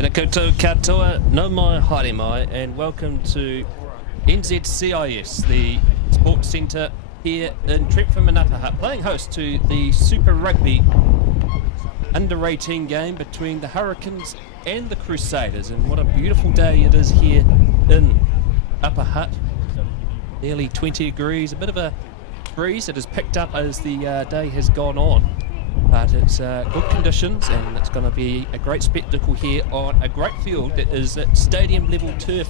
Tēnā koutou katoa, no mai haere mai, and welcome to NZCIS, the sports centre here in Trentham and Hutt, playing host to the Super Rugby under-18 game between the Hurricanes and the Crusaders. And what a beautiful day it is here in Upper Hutt. Nearly 20 degrees, a bit of a breeze. It has picked up as the day has gone on. But it's good conditions, and it's going to be a great spectacle here on a great field that is at stadium level turf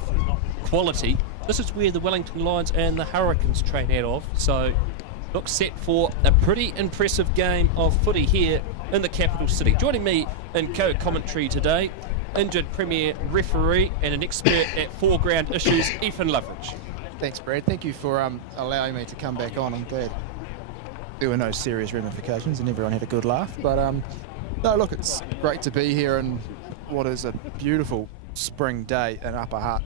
quality. This is where the Wellington Lions and the Hurricanes train out of, so looks set for a pretty impressive game of footy here in the capital city. Joining me in co-commentary today, injured Premier referee and an expert at foreground issues, Ethan Loveridge. Thanks, Brad. Thank you for allowing me to come back on. I'm glad there were no serious ramifications and everyone had a good laugh. But no, look, it's great to be here in what is a beautiful spring day in Upper Hutt.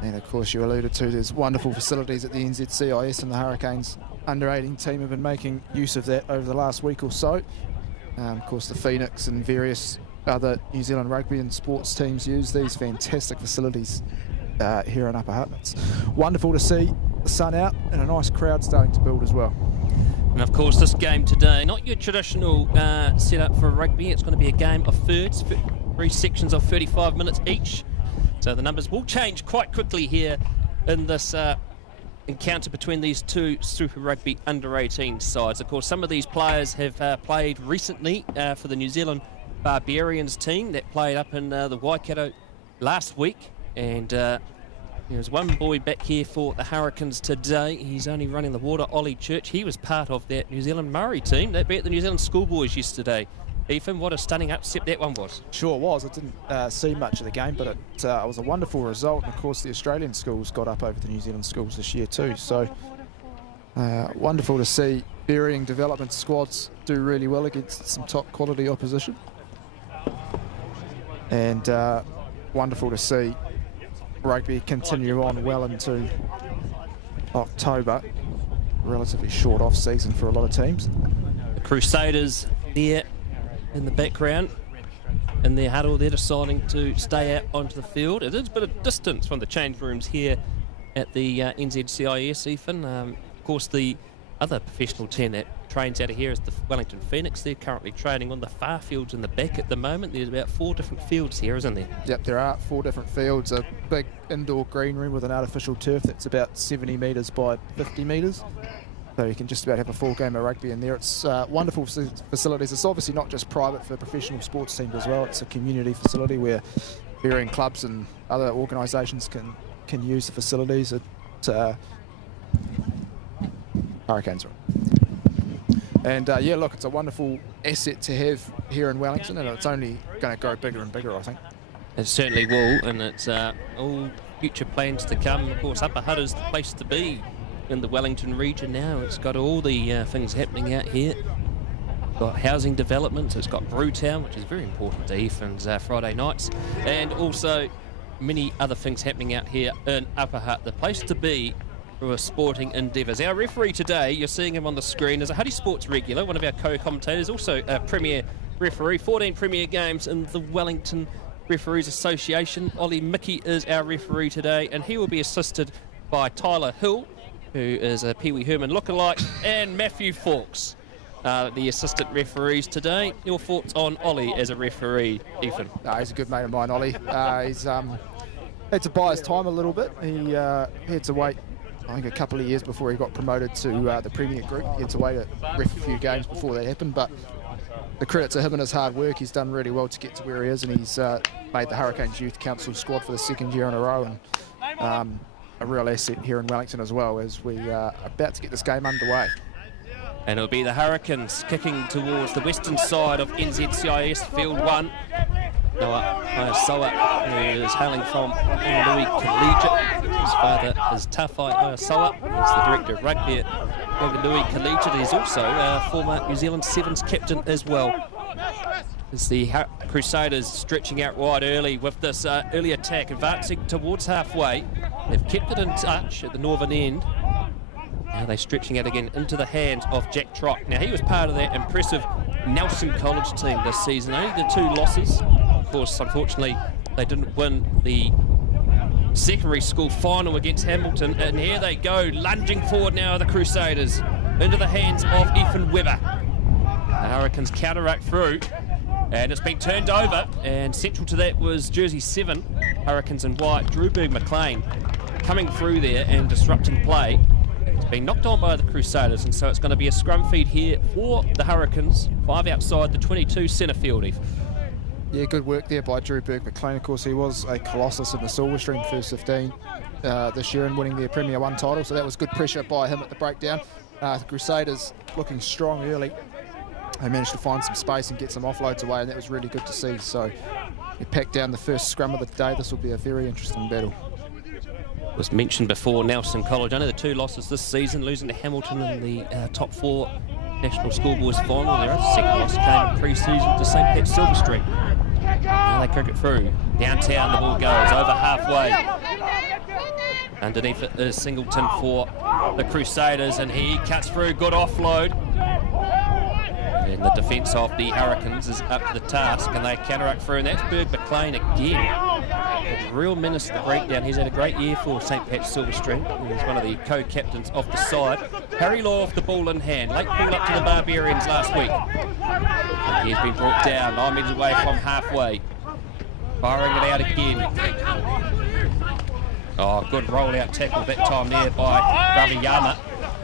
And of course, you alluded to, there's wonderful facilities at the NZCIS, and the Hurricanes under-18 team have been making use of that over the last week or so. Of course, the Phoenix and various other New Zealand rugby and sports teams use these fantastic facilities here in Upper Hutt. It's wonderful to see the sun out and a nice crowd starting to build as well. And of course, this game today, not your traditional setup for rugby. It's going to be a game of thirds, 3 sections of 35 minutes each. So the numbers will change quite quickly here in this encounter between these two Super Rugby under-18 sides. Of course, some of these players have played recently for the New Zealand Barbarians team that played up in the Waikato last week. And there's one boy back here for the Hurricanes today. He's only running the water, Ollie Church. He was part of that New Zealand Murray team. They beat the New Zealand Schoolboys yesterday. Ethan, what a stunning upset that one was. Sure was. I didn't see much of the game, but it was a wonderful result. And of course, the Australian schools got up over the New Zealand schools this year too. So wonderful to see varying development squads do really well against some top quality opposition. And wonderful to see rugby continue on well into October. Relatively short off season for a lot of teams. The Crusaders there in the background in their huddle, they're deciding to stay out onto the field. It is a bit of distance from the change rooms here at the NZCIS, Ethan. Of course, the other professional team that trains out of here is the Wellington Phoenix. They're currently training on the far fields in the back at the moment. There's about 4 different fields here, isn't there? Yep, there are 4 different fields. A big indoor green room with an artificial turf that's about 70 metres by 50 metres. So you can just about have a full game of rugby in there. It's wonderful facilities. It's obviously not just private for professional sports teams as well. It's a community facility where varying clubs and other organisations can use the facilities. Hurricanes. And yeah, look, it's a wonderful asset to have here in Wellington, and it's only going to grow bigger and bigger, I think. It certainly will, and it's all future plans to come. Of course, Upper Hutt is the place to be in the Wellington region now. It's got all the things happening out here. It's got housing developments, it's got Brewtown, which is very important to Ethan's Friday nights, and also many other things happening out here in Upper Hutt, the place to be for sporting endeavours. Our referee today, you're seeing him on the screen, is a Huddy Sports regular, one of our co-commentators, also a Premier referee, 14 Premier games in the Wellington Referees Association. Ollie Mickey is our referee today, and he will be assisted by Tyler Hill, who is a Pee Wee Herman lookalike, and Matthew Fawkes, the assistant referees today. Your thoughts on Ollie as a referee, Ethan? He's a good mate of mine, Ollie. He's had to buy his time a little bit. He had to wait, I think, a couple of years before he got promoted to the Premier Group. He had to wait to ref a few games before that happened, but the credit to him and his hard work, he's done really well to get to where he is, and he's made the Hurricanes Youth Council squad for the 2nd year in a row, and a real asset here in Wellington as well, as we are about to get this game underway. And it'll be the Hurricanes kicking towards the western side of NZCIS Field 1. Noah Oasoa, who is hailing from Wanganui Collegiate. His father is Tawhai Oasoa. He's the director of rugby at Wanganui Collegiate. He's also a former New Zealand Sevens captain as well. As the Crusaders stretching out wide early with this early attack, advancing towards halfway. They've kept it in touch at the northern end. Now they're stretching out again into the hands of Jack Trott. Now he was part of that impressive Nelson College team this season. Only the 2 losses. Of course, unfortunately, they didn't win the secondary school final against Hamilton, and here they go, lunging forward now, the Crusaders, into the hands of Ethan Webber. The Hurricanes counteract through, and it's been turned over, and central to that was jersey 7, Hurricanes in white, Drew Berg-McLean, coming through there and disrupting play. It's been knocked on by the Crusaders, and so it's going to be a scrum feed here for the Hurricanes, 5 outside the 22 centre field. Yeah, good work there by Drew Berg-McLean. Of course, he was a colossus in the Silver Stream first 15 this year and winning their Premier 1 title, so that was good pressure by him at the breakdown. The Crusaders looking strong early. They managed to find some space and get some offloads away, and that was really good to see. So they packed down the first scrum of the day. This will be a very interesting battle. Was mentioned before, Nelson College, only the 2 losses this season, losing to Hamilton in the top 4 National Schoolboys final. Their second loss came in pre-season to St. Pat's Silver Street. Now they cricket through. Downtown the ball goes, over halfway. Underneath it is Singleton for the Crusaders, and he cuts through, good offload. And the defence of the Hurricanes is up to the task, and they counteract through, and that's Berg-McLean again. A real menace to the breakdown. He's had a great year for St. Pat's Silver Stream. He's one of the co-captains of the side. Harry Law off the ball in hand. Late ball up to the Barbarians last week. And he's been brought down 9 metres away from halfway. Firing it out again. Oh, good roll-out tackle that time there by Raviyama.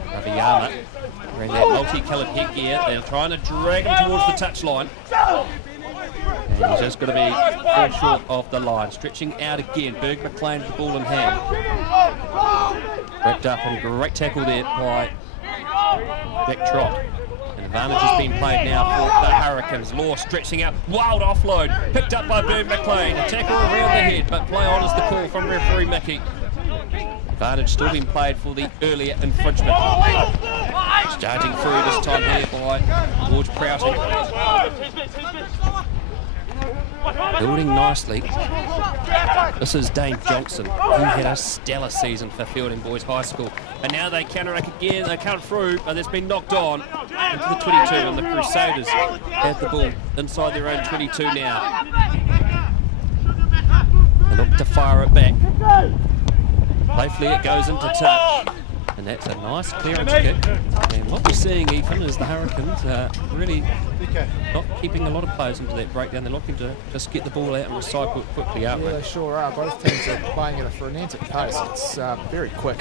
Raviyama wearing that multi-coloured headgear. They're trying to drag him towards the touchline. And he's just going to be very short of the line. Stretching out again. Berg-McLean with the ball in hand. Wrapped up, and great tackle there by Jack Trott. An advantage has been played now for the Hurricanes. Law stretching out. Wild offload. Picked up by Berg-McLean. A tackle around the head, but play on is the call from referee Mickey. Advantage still being played for the earlier infringement. Starting through this time here by George Prouty. Building nicely. This is Dane Johnson, who had a stellar season for Fielding Boys High School. And now they counteract again. They come through, but it's been knocked on into the 22, and the Crusaders have the ball inside their own 22 now. They look to fire it back. Hopefully it goes into touch. And that's a nice clearance kick. And what we're seeing, Ethan, is the Hurricanes really not keeping a lot of players into that breakdown. They're looking to just get the ball out and recycle it quickly, aren't they? Yeah, they sure are. Both teams are playing at a frenetic pace. It's very quick.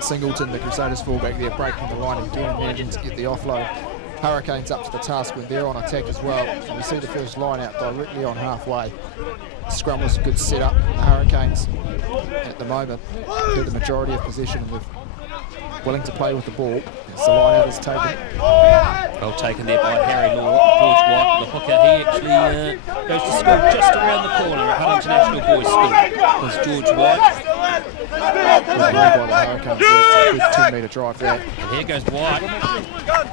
Singleton, the Crusaders fullback there, breaking the line again, managing to get the offload. Hurricanes up to the task when they're on attack as well. And we see the first line out directly on halfway. Scrum was a good setup. The Hurricanes, at the moment, have the majority of possession with willing to play with the ball. As the line out is taken. Well taken there by Harry Law. George White, the hooker. He actually goes to school just around the corner at Hutt International Boys School. There's George White. Good by the Hurricanes. It's a good 2-metre drive there. And here goes White.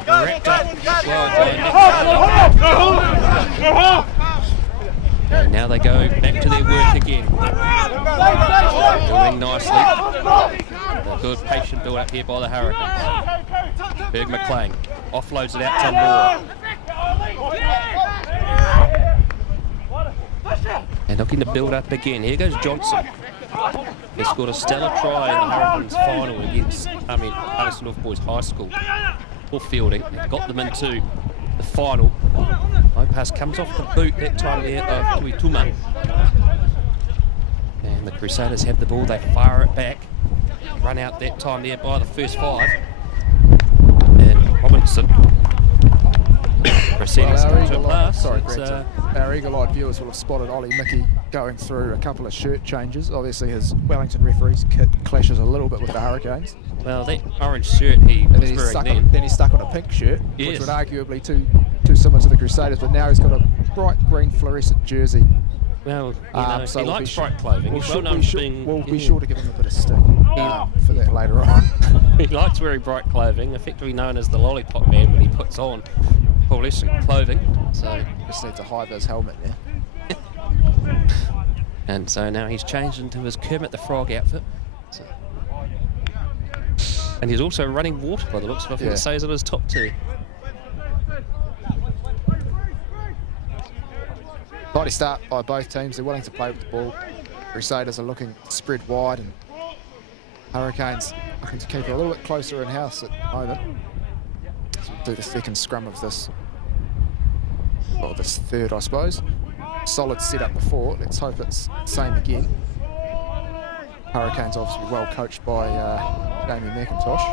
Wrapped up well by Nick. And now they go back to their work again. Doing nicely. A good patient build up here by the Hurricanes. Berg-McLean offloads it out to Law. And looking to build up again. Here goes Johnson. He scored a stellar try in the Hurricanes final against Patterson North Boys High School for Fielding. It got them into the final. Low pass comes off the boot that time there of Tuituma. And the Crusaders have the ball, they fire it back. Run out that time there by the first 5. And Robinson proceeding to a pass. Our eagle-eyed viewers will have spotted Ollie Mickey going through a couple of shirt changes. Obviously his Wellington referee's kit clashes a little bit with the Hurricanes. Well, that orange shirt he was wearing then he's stuck on a pink shirt, which would arguably too similar to the Crusaders, but now he's got a bright green fluorescent jersey. Well, so he likes bright clothing. We'll be sure to give him a bit of stick for that later on. He likes wearing bright clothing, effectively known as the Lollipop Man when he puts on fluorescent clothing. So just needs to hide his helmet there. And so now he's changed into his Kermit the Frog outfit. So. And he's also running water by the looks of it. It says on his top too. Tidy start by both teams. They're willing to play with the ball. Crusaders are looking spread wide, and Hurricanes looking to keep it a little bit closer in house at the moment. So we'll do the second scrum of this, or this third, I suppose. Solid setup before. Let's hope it's the same again. Hurricanes obviously well coached by Damien McIntosh.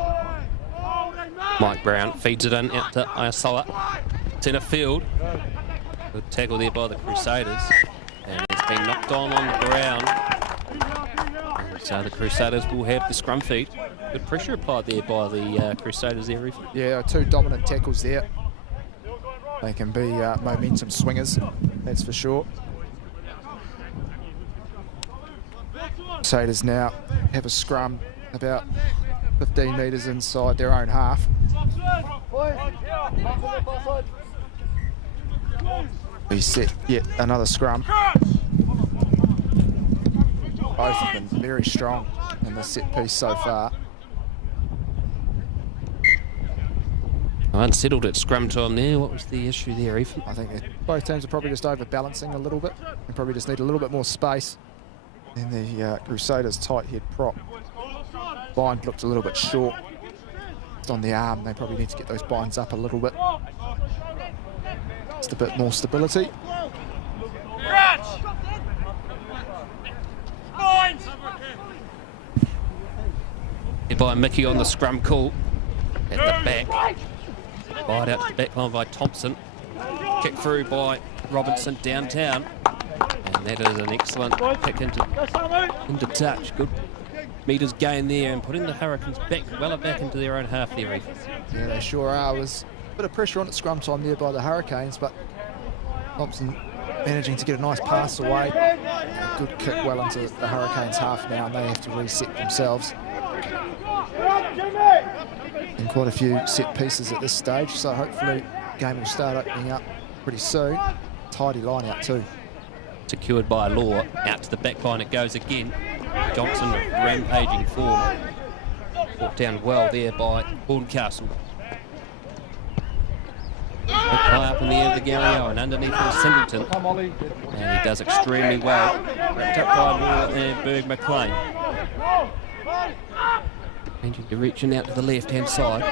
Mike Brown feeds it in out to Ayasola. Centre field. Good tackle there by the Crusaders. And it's been knocked on the ground. So the Crusaders will have the scrum feed. Good pressure applied there by the Crusaders there. Yeah, 2 dominant tackles there. They can be momentum swingers, that's for sure. Crusaders now have a scrum about 15 metres inside their own half. We set yet another scrum. Both have been very strong in the set piece so far. Unsettled at scrum time there. What was the issue there, Ethan? I think both teams are probably just overbalancing a little bit and probably just need a little bit more space. And the Crusaders tight head prop bind looked a little bit short. Just on the arm, they probably need to get those binds up a little bit. Just a bit more stability. Hit by Mickey on the scrum call at the back. Wide out to the back line by Thompson. Kick through by Robinson downtown. And that is an excellent kick into touch. Good metres gain there and putting the Hurricanes back into their own half there, Ethan. Yeah, they sure are. There was a bit of pressure on at scrum time there by the Hurricanes, but Thompson managing to get a nice pass away. A good kick well into the Hurricanes half now, and they have to reset themselves. And quite a few set pieces at this stage, so hopefully the game will start opening up pretty soon. Tidy line out too. Secured by Law. Out to the back line it goes again. Johnson rampaging forward. Brought down well there by Horncastle. High up in the air of the Gary and underneath from Singleton. And he does extremely well. Wrapped up by Law and Berg McLean. Changing direction out to the left-hand side.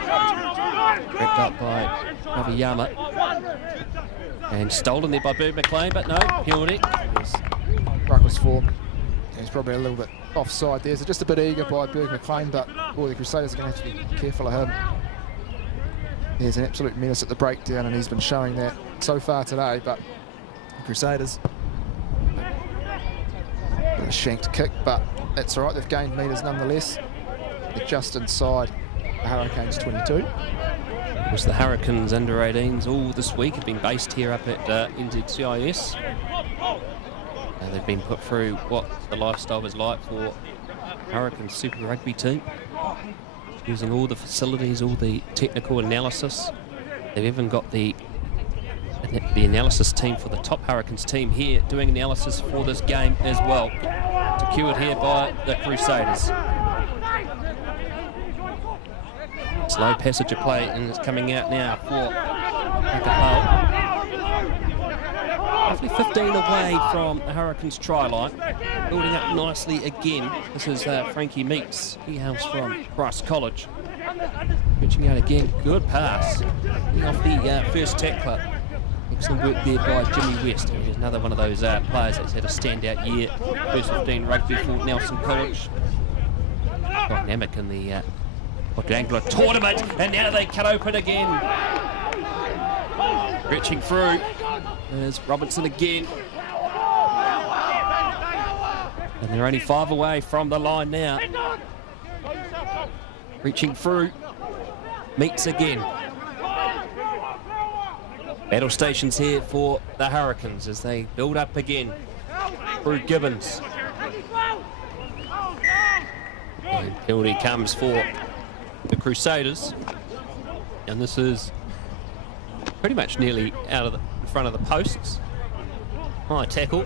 Wrapped up by Raviyama. And stolen there by Berg McLean, but no, penalty. Ruckless form. He's probably a little bit offside there. So just a bit eager by Berg McLean, but the Crusaders are going to have to be careful of him. There's an absolute menace at the breakdown, and he's been showing that so far today, but the Crusaders, a shanked kick, but that's all right. They've gained metres nonetheless. They're just inside the Hurricanes 22. Of course, the Hurricanes under-18s all this week have been based here up at NZCIS. They've been put through what the lifestyle is like for Hurricanes Super Rugby team. Using all the facilities, all the technical analysis. They've even got the analysis team for the top Hurricanes team here doing analysis for this game as well. Secured here by the Crusaders. Slow passage of play, and it's coming out now for Akapau. Roughly 15 away from the Hurricanes try line. Building up nicely again. This is Frankie Meeks. He hails from Christ College. Reaching out again. Good pass. Off the first tackler. Excellent work there by Jimmy West. He's another one of those players that's had a standout year. First 15 rugby for Nelson College. Dynamic in the Anglo tournament, and now they cut open again. Reaching through. There's Robinson again. And they're only 5 away from the line now. Reaching through. Meets again. Battle stations here for the Hurricanes as they build up again. Through Gibbons. And penalty comes for the Crusaders. And this is pretty much nearly out of the front of the posts. High tackle.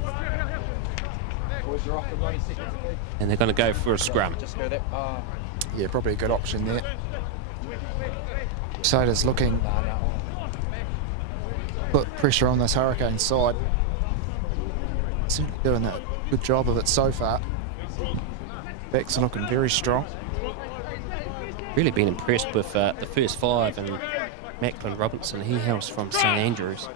And they're going to go for a scrum. Yeah, probably a good option there. Crusaders looking to put pressure on this Hurricane side. certainly doing a good job of it so far. Backs are looking very strong. Really been impressed with the first 5, and Macklin Robinson, he hails from St Andrews.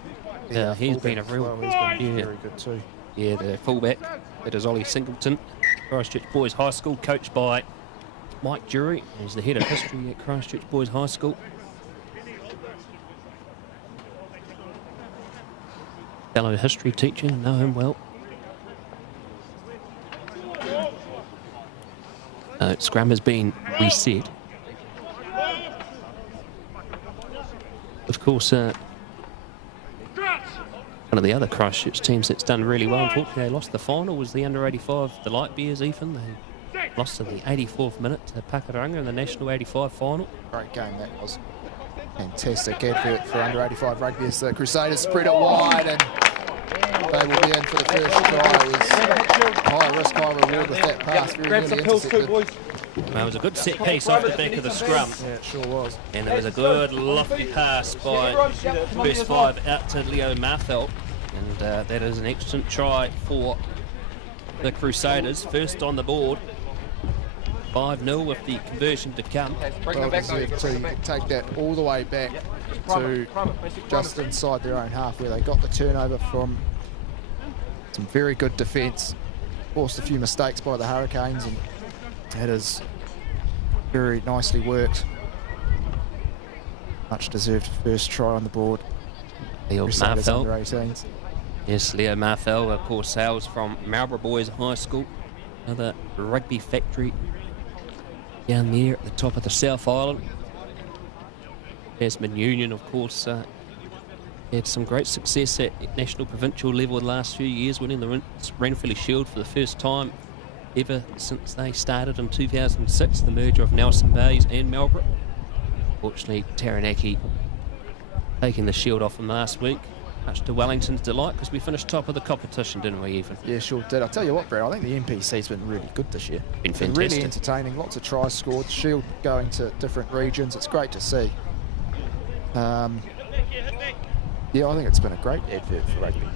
He's been a real... He's been very good too. Yeah, the fullback, that is Ollie Singleton, Christchurch Boys High School, coached by Mike Jury. He's the head of history at Christchurch Boys High School. Fellow history teacher, know him well. Scrum has been reset. Of course, one of the other Christchurch teams that's done really well, unfortunately they lost the final, was the under-85, the Light Bears even. They lost in the 84th minute to Pakuranga in the National 85 final. Great game that was. Fantastic advert for under-85 rugby as the Crusaders spread it wide, and they will be in for the first try. It was high risk, high reward with that pass. Very nearly intercepted. Well, it was a good set piece off the back of the scrum. Yeah, it sure was. And there was a good lofty pass by first 5 out to Leo Marthel. And that is an excellent try for the Crusaders. First on the board. 5-0 with the conversion to come. Well deserved too. You can take that all the way back to just inside their own half, where they got the turnover from some very good defence. Forced a few mistakes by the Hurricanes, and that is very nicely worked. Much deserved first try on the board. Leo Crusaders Marthel. under 18s. Yes, Leo Marthel, of course, hails from Marlborough Boys High School. Another rugby factory down there at the top of the South Island. Tasman Union, of course, had some great success at national provincial level the last few years, winning the Ranfurly Shield for the first time ever since they started in 2006, the merger of Nelson Bays and Marlborough. Fortunately, Taranaki taking the shield off them last week, much to Wellington's delight, because we finished top of the competition, didn't we, even? Yeah, sure did. I'll tell you what, Brad, I think the NPC's been really good this year. Been It's fantastic. really entertaining, lots of tries scored, Shield going to different regions. It's great to see. Yeah, I think it's been a great advert for rugby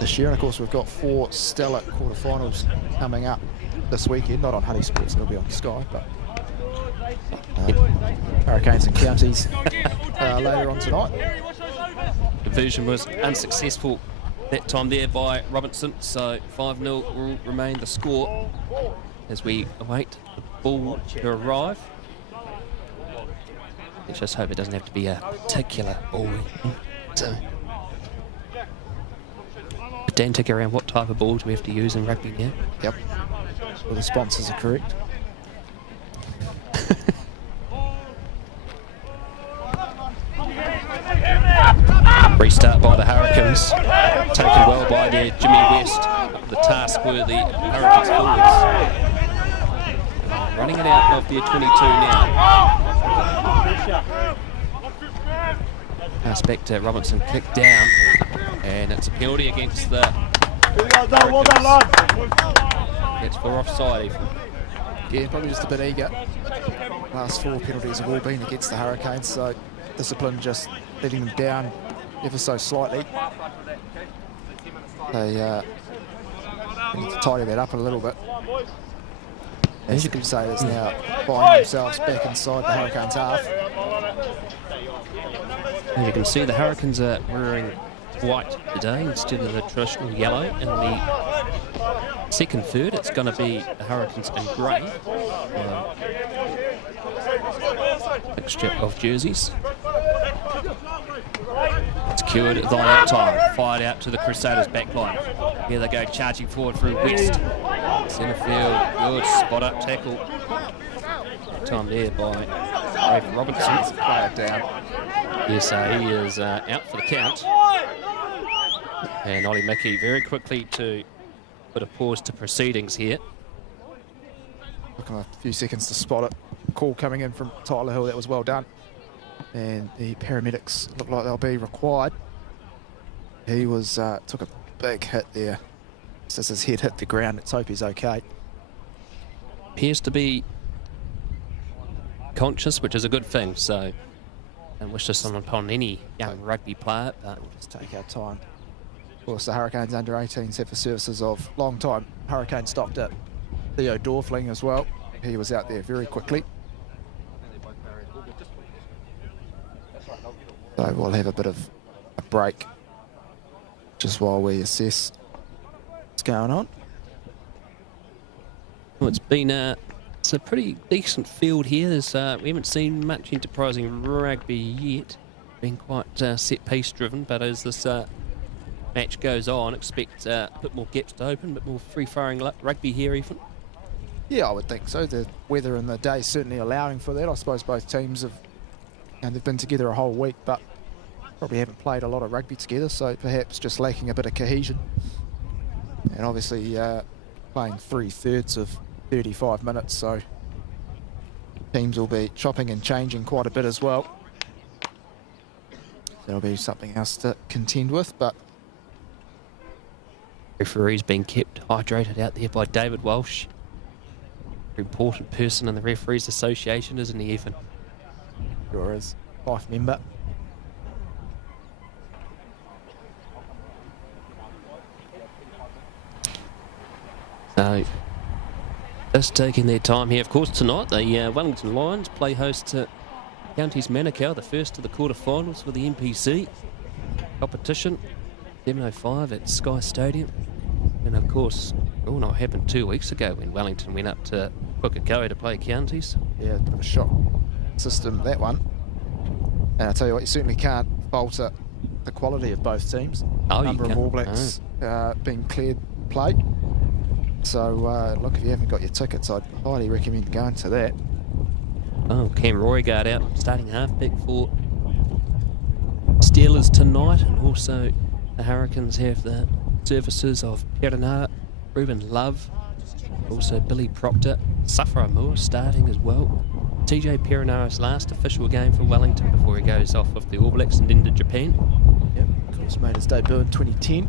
this year. And of course, we've got 4 stellar quarterfinals coming up this weekend, not on Honey Sports, it'll be on Sky, but Hurricanes and Counties later on tonight. Conversion was unsuccessful that time there by Robinson, so 5-0 will remain the score as we await the ball to arrive. Let's just hope it doesn't have to be a particular ball. So, pedantic around what type of balls we have to use in rugby now. Yep. Well, the sponsors are correct. Restart by the Hurricanes, taken well by their Jimmy West. The task were the Hurricanes forwards. Running it out of their 22 now. Pass back to Robinson, kicked down, and it's a penalty against the It's for offside even. Yeah, probably just a bit eager. Last 4 penalties have all been against the Hurricanes, so discipline just letting them down ever so slightly. They need to tidy that up a little bit. As the Crusaders now find themselves back inside the Hurricanes half. And you can see the Hurricanes are wearing white today instead of the traditional yellow. In the second third, it's going to be the Hurricanes in grey. Mixture of jerseys. Secured the line time, fired out to the Crusaders backline. Here they go, charging forward through West. Centre field, good spot up tackle. Time there by Rafe Robinson. Play it down. Yes, he is out for the count. And Ollie Mickey very quickly to put a pause to proceedings here. Looking a few seconds to spot it. Call coming in from Tyler Hill, that was well done. And the paramedics look like they'll be required. He was took a big hit there. Just as his head hit the ground, let's hope he's okay. Appears to be conscious, which is a good thing, so don't wish this upon any young rugby player, but We'll just take our time. course, the Hurricanes under-18s have the services of long-time Hurricane stocked Theo Dorfling as well. He was out there very quickly. So we'll have a bit of a break just while we assess what's going on. Well, it's a pretty decent field here. We haven't seen much enterprising rugby yet. Been quite set-piece driven, but as this match goes on, expect a bit more gaps to open, a bit more free-firing rugby here, Ethan. Yeah, I would think so. The weather and the day certainly allowing for that. I suppose both teams have, they've been together a whole week, but probably haven't played a lot of rugby together, so perhaps just lacking a bit of cohesion. And obviously playing 3/3 of 35 minutes, so teams will be chopping and changing quite a bit as well. There'll be something else to contend with, but referee's been kept hydrated out there by David Walsh. Important person in the Referees Association, isn't he, Ethan? Sure is. Life member. So, just taking their time here. Of course, tonight the Wellington Lions play host to Counties Manukau, the first of the quarterfinals for the NPC competition. 7:05 at Sky Stadium. And of course, all not happened 2 weeks ago when Wellington went up to Pukekohe to play Counties. Yeah, a bit of a shock system, that one. And I tell you what, you certainly can't falter the quality of both teams. Oh, Number of All Blacks being cleared play. So, look, if you haven't got your tickets, I'd highly recommend going to that. Oh, Cam Roygaard out, starting halfback for Steelers tonight. And also the Hurricanes have the services of Perenara, Ruben Love, also Billy Proctor, Safra Moore starting as well. TJ Perenara's last official game for Wellington before he goes off with the All Blacks and into Japan. Yep, of course, made his debut in 2010.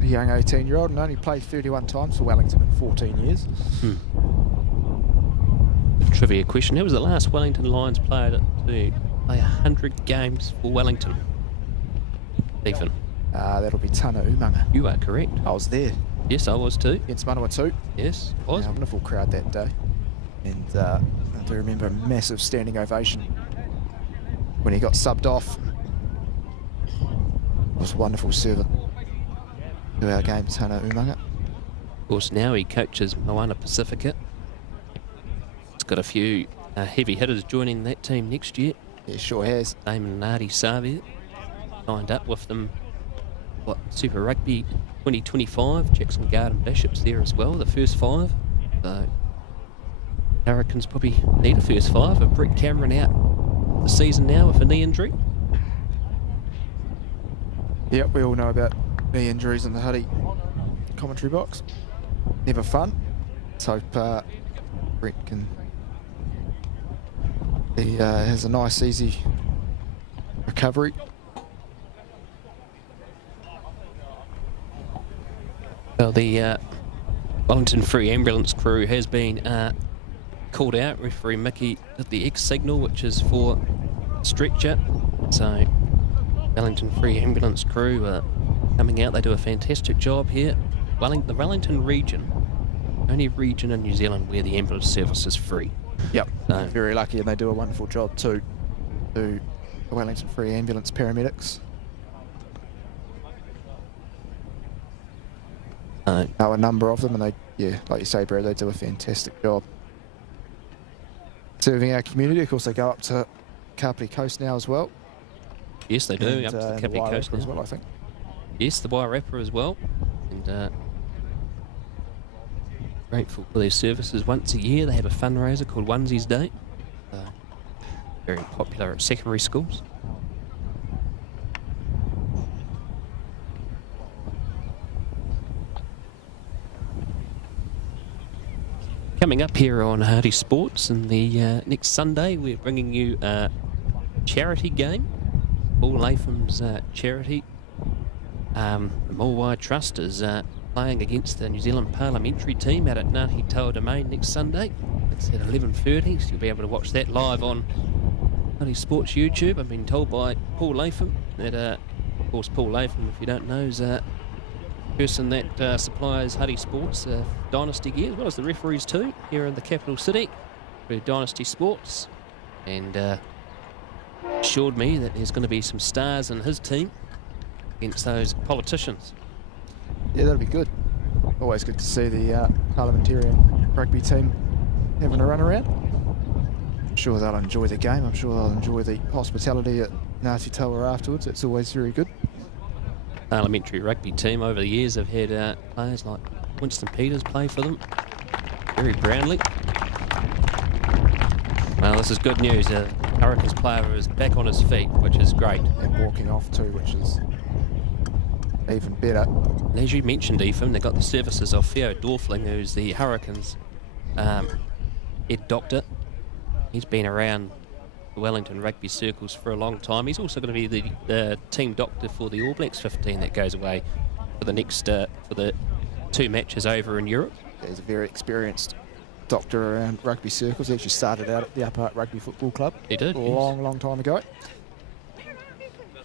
A young 18-year-old, and only played 31 times for Wellington in 14 years. Trivia question: who was the last Wellington Lions player to play 100 games for Wellington? Ethan. That'll be Tana Umanga. You are correct. I was there. Yes, I was too. Against Manawatu. Yes, I was. Yeah, wonderful crowd that day. And I do remember a massive standing ovation when he got subbed off. It was a wonderful servant to our game, Tana Umanga. Of course, now he coaches Moana Pacifica. He's got a few heavy hitters joining that team next year. Yeah, sure has. Damon Nardi Savia signed up with them. Super Rugby 2025. Jackson Garden Bishops there as well, the first five. So Hurricanes probably need a first five. With Brett Cameron out the season now with a knee injury. Yep, we all know about knee injuries in the Hutt commentary box. Never fun. Let's hope Brett can. He has a nice, easy recovery. Well, the Wellington Free Ambulance crew has been called out. Referee Mickey at the X signal, which is for stretcher. So Wellington Free Ambulance crew are coming out. They do a fantastic job here. The Wellington region, only region in New Zealand where the ambulance service is free. Yep, So, very lucky, and they do a wonderful job too. The Wellington Free Ambulance paramedics. Know a number of them, and they, yeah, like you say, Brad, they do a fantastic job serving our community. Of course, they go up to Kapiti Coast now as well. yes, they do. And, Up to the and Kapiti Coast Wairarapa as now. well, I think. Yes, the Wairarapa as well. And grateful for their services. Once a year they have a fundraiser called Onesies Day. Very popular at secondary schools. Coming up here on Hardy Sports, and the next Sunday we're bringing you a charity game. Paul Latham's charity. The Mulwai Trust is playing against the New Zealand parliamentary team out at Ngāti Toa Domain next Sunday. It's at 11:30, so you'll be able to watch that live on Hardy Sports YouTube. I've been told by Paul Latham that, of course, Paul Latham, if you don't know, is person that supplies Hutt Sports Dynasty gear, as well as the referees too, here in the capital city through Dynasty Sports, and assured me that there's going to be some stars in his team against those politicians. Yeah, that'll be good. Always good to see the parliamentarian rugby team having a run around. I'm sure they'll enjoy the game. I'm sure they'll enjoy the hospitality at Ngāti Taua afterwards. It's always very good. Parliamentary rugby team over the years have had players like Winston Peters play for them, Barry Brownlee. Well, this is good news. Hurricanes player is back on his feet, which is great. And walking off too, which is even better. And as you mentioned, Ethan, they've got the services of Theo Dorfling, who's the Hurricanes head doctor. He's been around the Wellington rugby circles for a long time. He's also going to be the team doctor for the All Blacks 15 that goes away for the next for the 2 matches over in Europe. He's a very experienced doctor around rugby circles. He actually started out at the Upper Hutt Rugby Football Club. He did, a long time ago.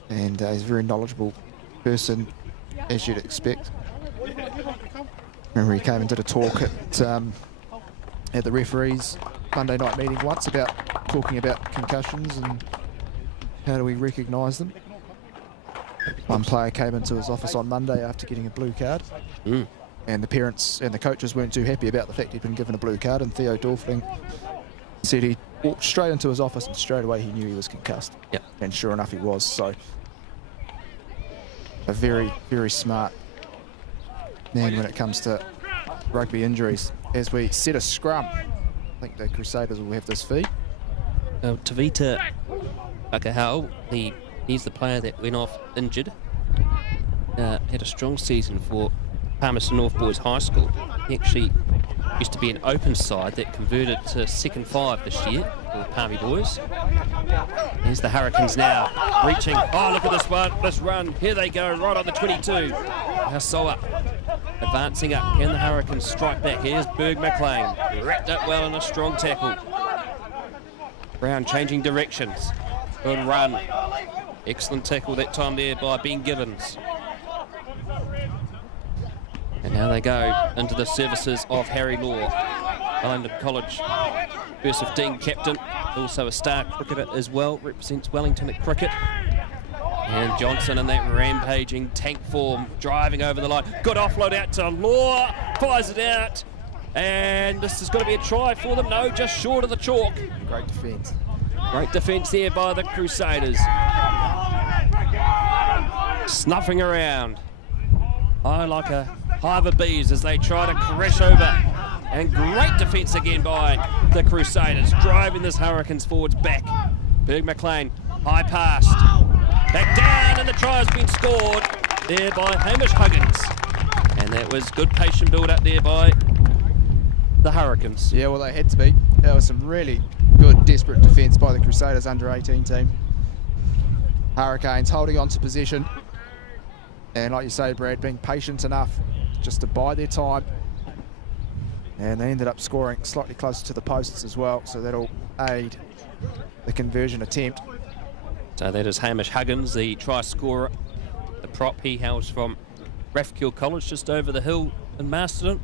And he's a very knowledgeable person, as you'd expect. Remember, he came and did a talk at the referees' Monday night meeting once about talking about concussions and how do we recognise them. One player came into his office on Monday after getting a blue card. And the parents and the coaches weren't too happy about the fact he'd been given a blue card, and Theo Dorfling said he walked straight into his office and straight away he knew he was concussed. Yep. And sure enough he was. So a very, very smart man when it comes to rugby injuries. As we set a scrum, I think the Crusaders will have this feed. Tavita Akahau, he's the player that went off injured. Had a strong season for Palmerston North Boys High School. He actually used to be an open side that converted to second 5 this year for Palmy Boys. Here's the Hurricanes now, reaching. Oh, look at this run. Here they go, right on the 22. Hasoa advancing up. Can the Hurricanes strike back? Here's Berg McLean. Wrapped up well in a strong tackle. Brown changing directions. Good run. Excellent tackle that time there by Ben Gibbons. And now they go into the services of Harry Law, Wellington College first 15 captain, also a star cricketer as well, represents Wellington at cricket. And Johnson in that rampaging tank form, driving over the line. Good offload out to Law, fires it out. And this is going to be a try for them. No, just short of the chalk. Great defence. Great defence there by the Crusaders. Snuffing around. Oh, like a hive of bees as they try to crash over. And great defence again by the Crusaders, driving this Hurricanes forwards back. Berg McLean, high pass. Back down, and the try has been scored there by Hamish Huggins. And that was good patient build up there by the Hurricanes. Yeah, well, they had to be. That was some really good, desperate defence by the Crusaders under-18 team. Hurricanes holding on to possession. And like you say, Brad, being patient enough just to buy their time. And they ended up scoring slightly closer to the posts as well, so that'll aid the conversion attempt. So that is Hamish Huggins, the try scorer, the prop. He hails from Rathkill College, just over the hill in Masterton.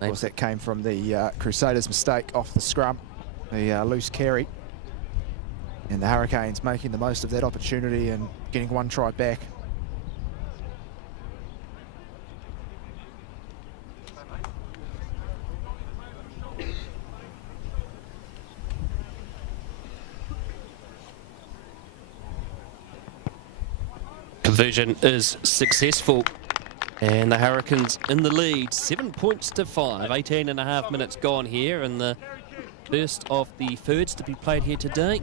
Of course, that came from the Crusaders' mistake off the scrum, the loose carry. And the Hurricanes making the most of that opportunity and getting one try back. Conversion is successful, and the Hurricanes in the lead, 7 points to 5. 18.5 minutes gone here, and the first of the thirds to be played here today.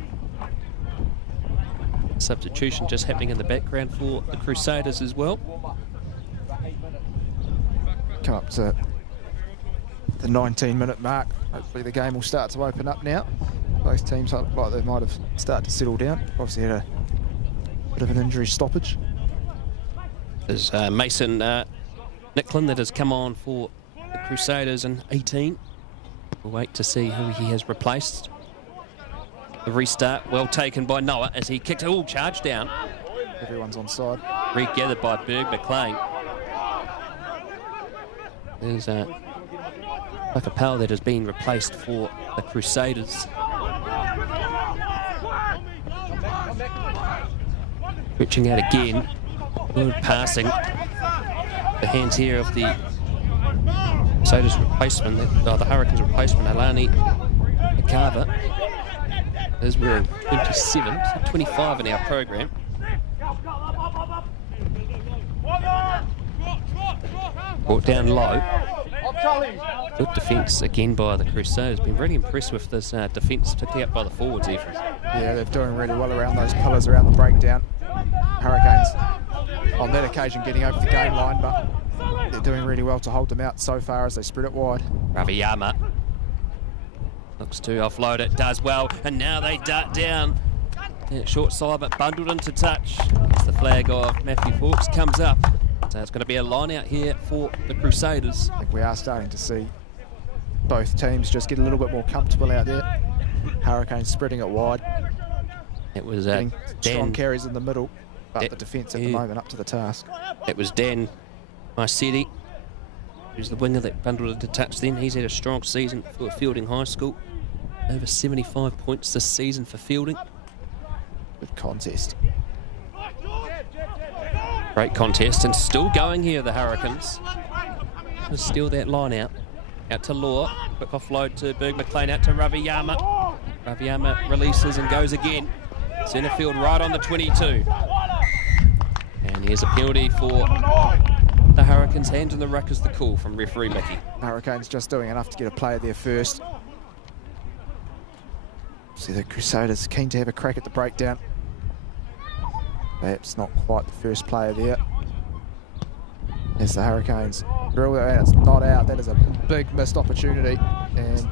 Substitution just happening in the background for the Crusaders as well. Come up to the 19-minute mark. Hopefully the game will start to open up now. Both teams look like they might have started to settle down. Obviously had a bit of an injury stoppage. There's Mason Nicklin that has come on for the Crusaders in 18. We'll wait to see who he has replaced. The restart, well taken by Noah as he kicked, charge down. Everyone's on side. Regathered by Berg McLean. There's like a power that has been replaced for the Crusaders. Reaching out again. Good passing. The hands here of the Crusaders replacement, the Hurricanes replacement, Alani Akava. As we're in 27, 25 in our program. Brought down low. Good defence again by the Crusaders. Been really impressed with this defence, particularly up by the forwards, Ephraim. Yeah, they're doing really well around those pillars, around the breakdown. Hurricanes on that occasion getting over the game line, but they're doing really well to hold them out so far as they spread it wide. Raviyama looks to offload it, does well, and now they dart down. Short side, but bundled into touch. As the flag of Matthew Fawkes comes up. So it's going to be a line out here for the Crusaders. I think we are starting to see both teams just get a little bit more comfortable out there. Hurricanes spreading it wide. It was strong carries in the middle, but the defence at the moment up to the task. It was Dan Mycetti, who's the winger that bundled into touch then. He's had a strong season for Fielding High School. Over 75 points this season for Fielding. Good contest. Great contest, and still going here, the Hurricanes. To steal that line out. Out to Law. Quick offload to Berg McLean, out to Raviyama. Raviyama releases and goes again. Centre field right on the 22. And here's a penalty for the Hurricanes. Hands in the ruck is the call from referee Mickey. Hurricanes just doing enough to get a player there first. See the Crusaders keen to have a crack at the breakdown. Perhaps not quite the first player there. As the Hurricanes drill it, and it's not out. That is a big missed opportunity, and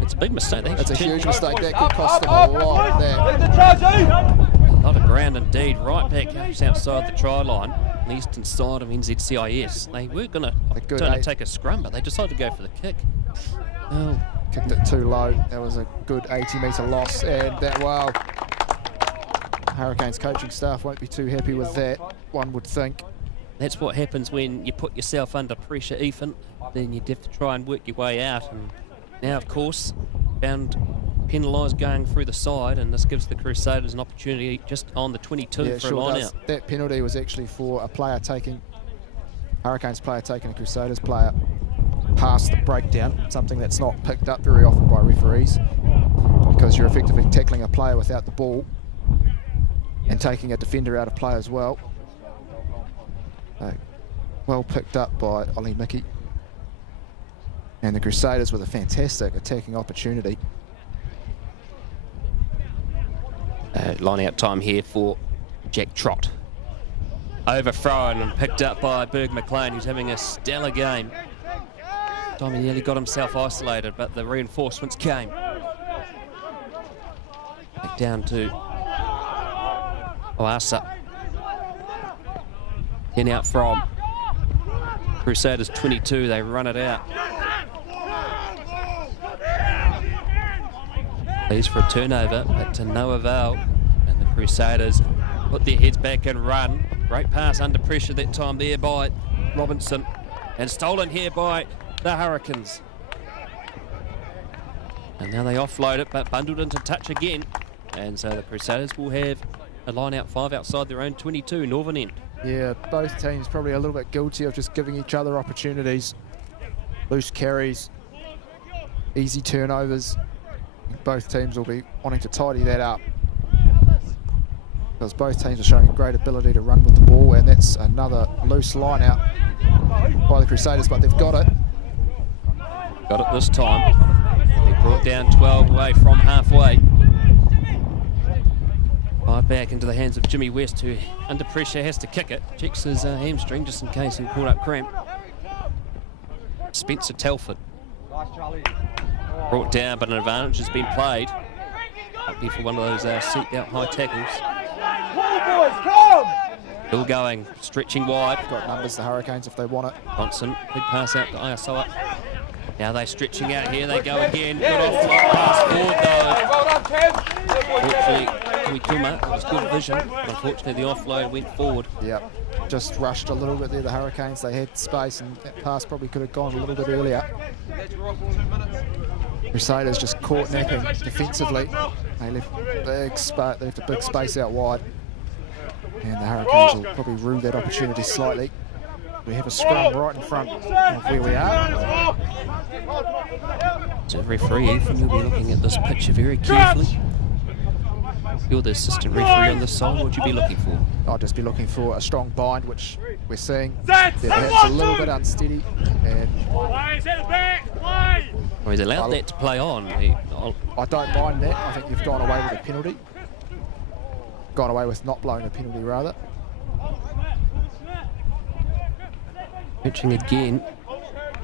it's a big mistake. It's a huge mistake. That could cost them a lot. A lot of ground indeed. Right back outside the try line, on the eastern side of NZCIS. They were going to take a scrum, but they decided to go for the kick. Oh, kicked it too low. That was a good 80-metre loss, and that, well, Hurricanes coaching staff won't be too happy with that, one would think. That's what happens when you put yourself under pressure, Ethan. Then you have to try and work your way out. And now, of course, found penalised going through the side, and this gives the Crusaders an opportunity just on the 22 for a line out. That penalty was actually for a player taking, Hurricanes player taking a Crusaders player past the breakdown, something that's not picked up very often by referees, because you're effectively tackling a player without the ball and taking a defender out of play as well. Well picked up by Ollie Mickey. And the Crusaders with a fantastic attacking opportunity. Line out time here for Jack Trott. Overthrown and picked up by Berg McLean, who's having a stellar game. Time he nearly got himself isolated, but the reinforcements came. Back down to Oasa. In out from Crusaders 22, they run it out. Please for a turnover, but to no avail. And the Crusaders put their heads back and run. Great pass under pressure that time there by Robinson. And stolen here by the Hurricanes. And now they offload it, but bundled into touch again. And so the Crusaders will have a line out 5 outside their own 22, northern end. Yeah, both teams probably a little bit guilty of just giving each other opportunities. Loose carries, easy turnovers. Both teams will be wanting to tidy that up, because both teams are showing a great ability to run with the ball, and that's another loose line out by the Crusaders, but they've got it. Got it this time. They brought down 12 away from halfway. Right back into the hands of Jimmy West, who under pressure has to kick it. Checks his hamstring just in case he pulled up cramp. Spencer Telford. Brought down, but an advantage has been played. Up here for one of those seatbelt high tackles. Still going, stretching wide. Got numbers, the Hurricanes, if they want it. Johnson, big pass out to Ayasoa. Now they're stretching out here, they go again. Good off pass forward though. Unfortunately, Kuituma, it was good vision, but unfortunately the offload went forward. Yep. just rushed a little bit there, the Hurricanes. They had space, and that pass probably could have gone a little bit earlier. Crusaders just caught napping defensively. They left a big space out wide. And the Hurricanes will probably rue that opportunity slightly. We have a scrum right in front of where we are. So referee, Ethan, you'll be looking at this picture very carefully. You're the assistant referee on this side. What would you be looking for? I'll just be looking for a strong bind, which we're seeing. They're perhaps a little bit unsteady. And Or he's allowed that to play on. I don't mind that. I think you've gone away with a penalty. Gone away with not blowing a penalty, rather. Pitching again.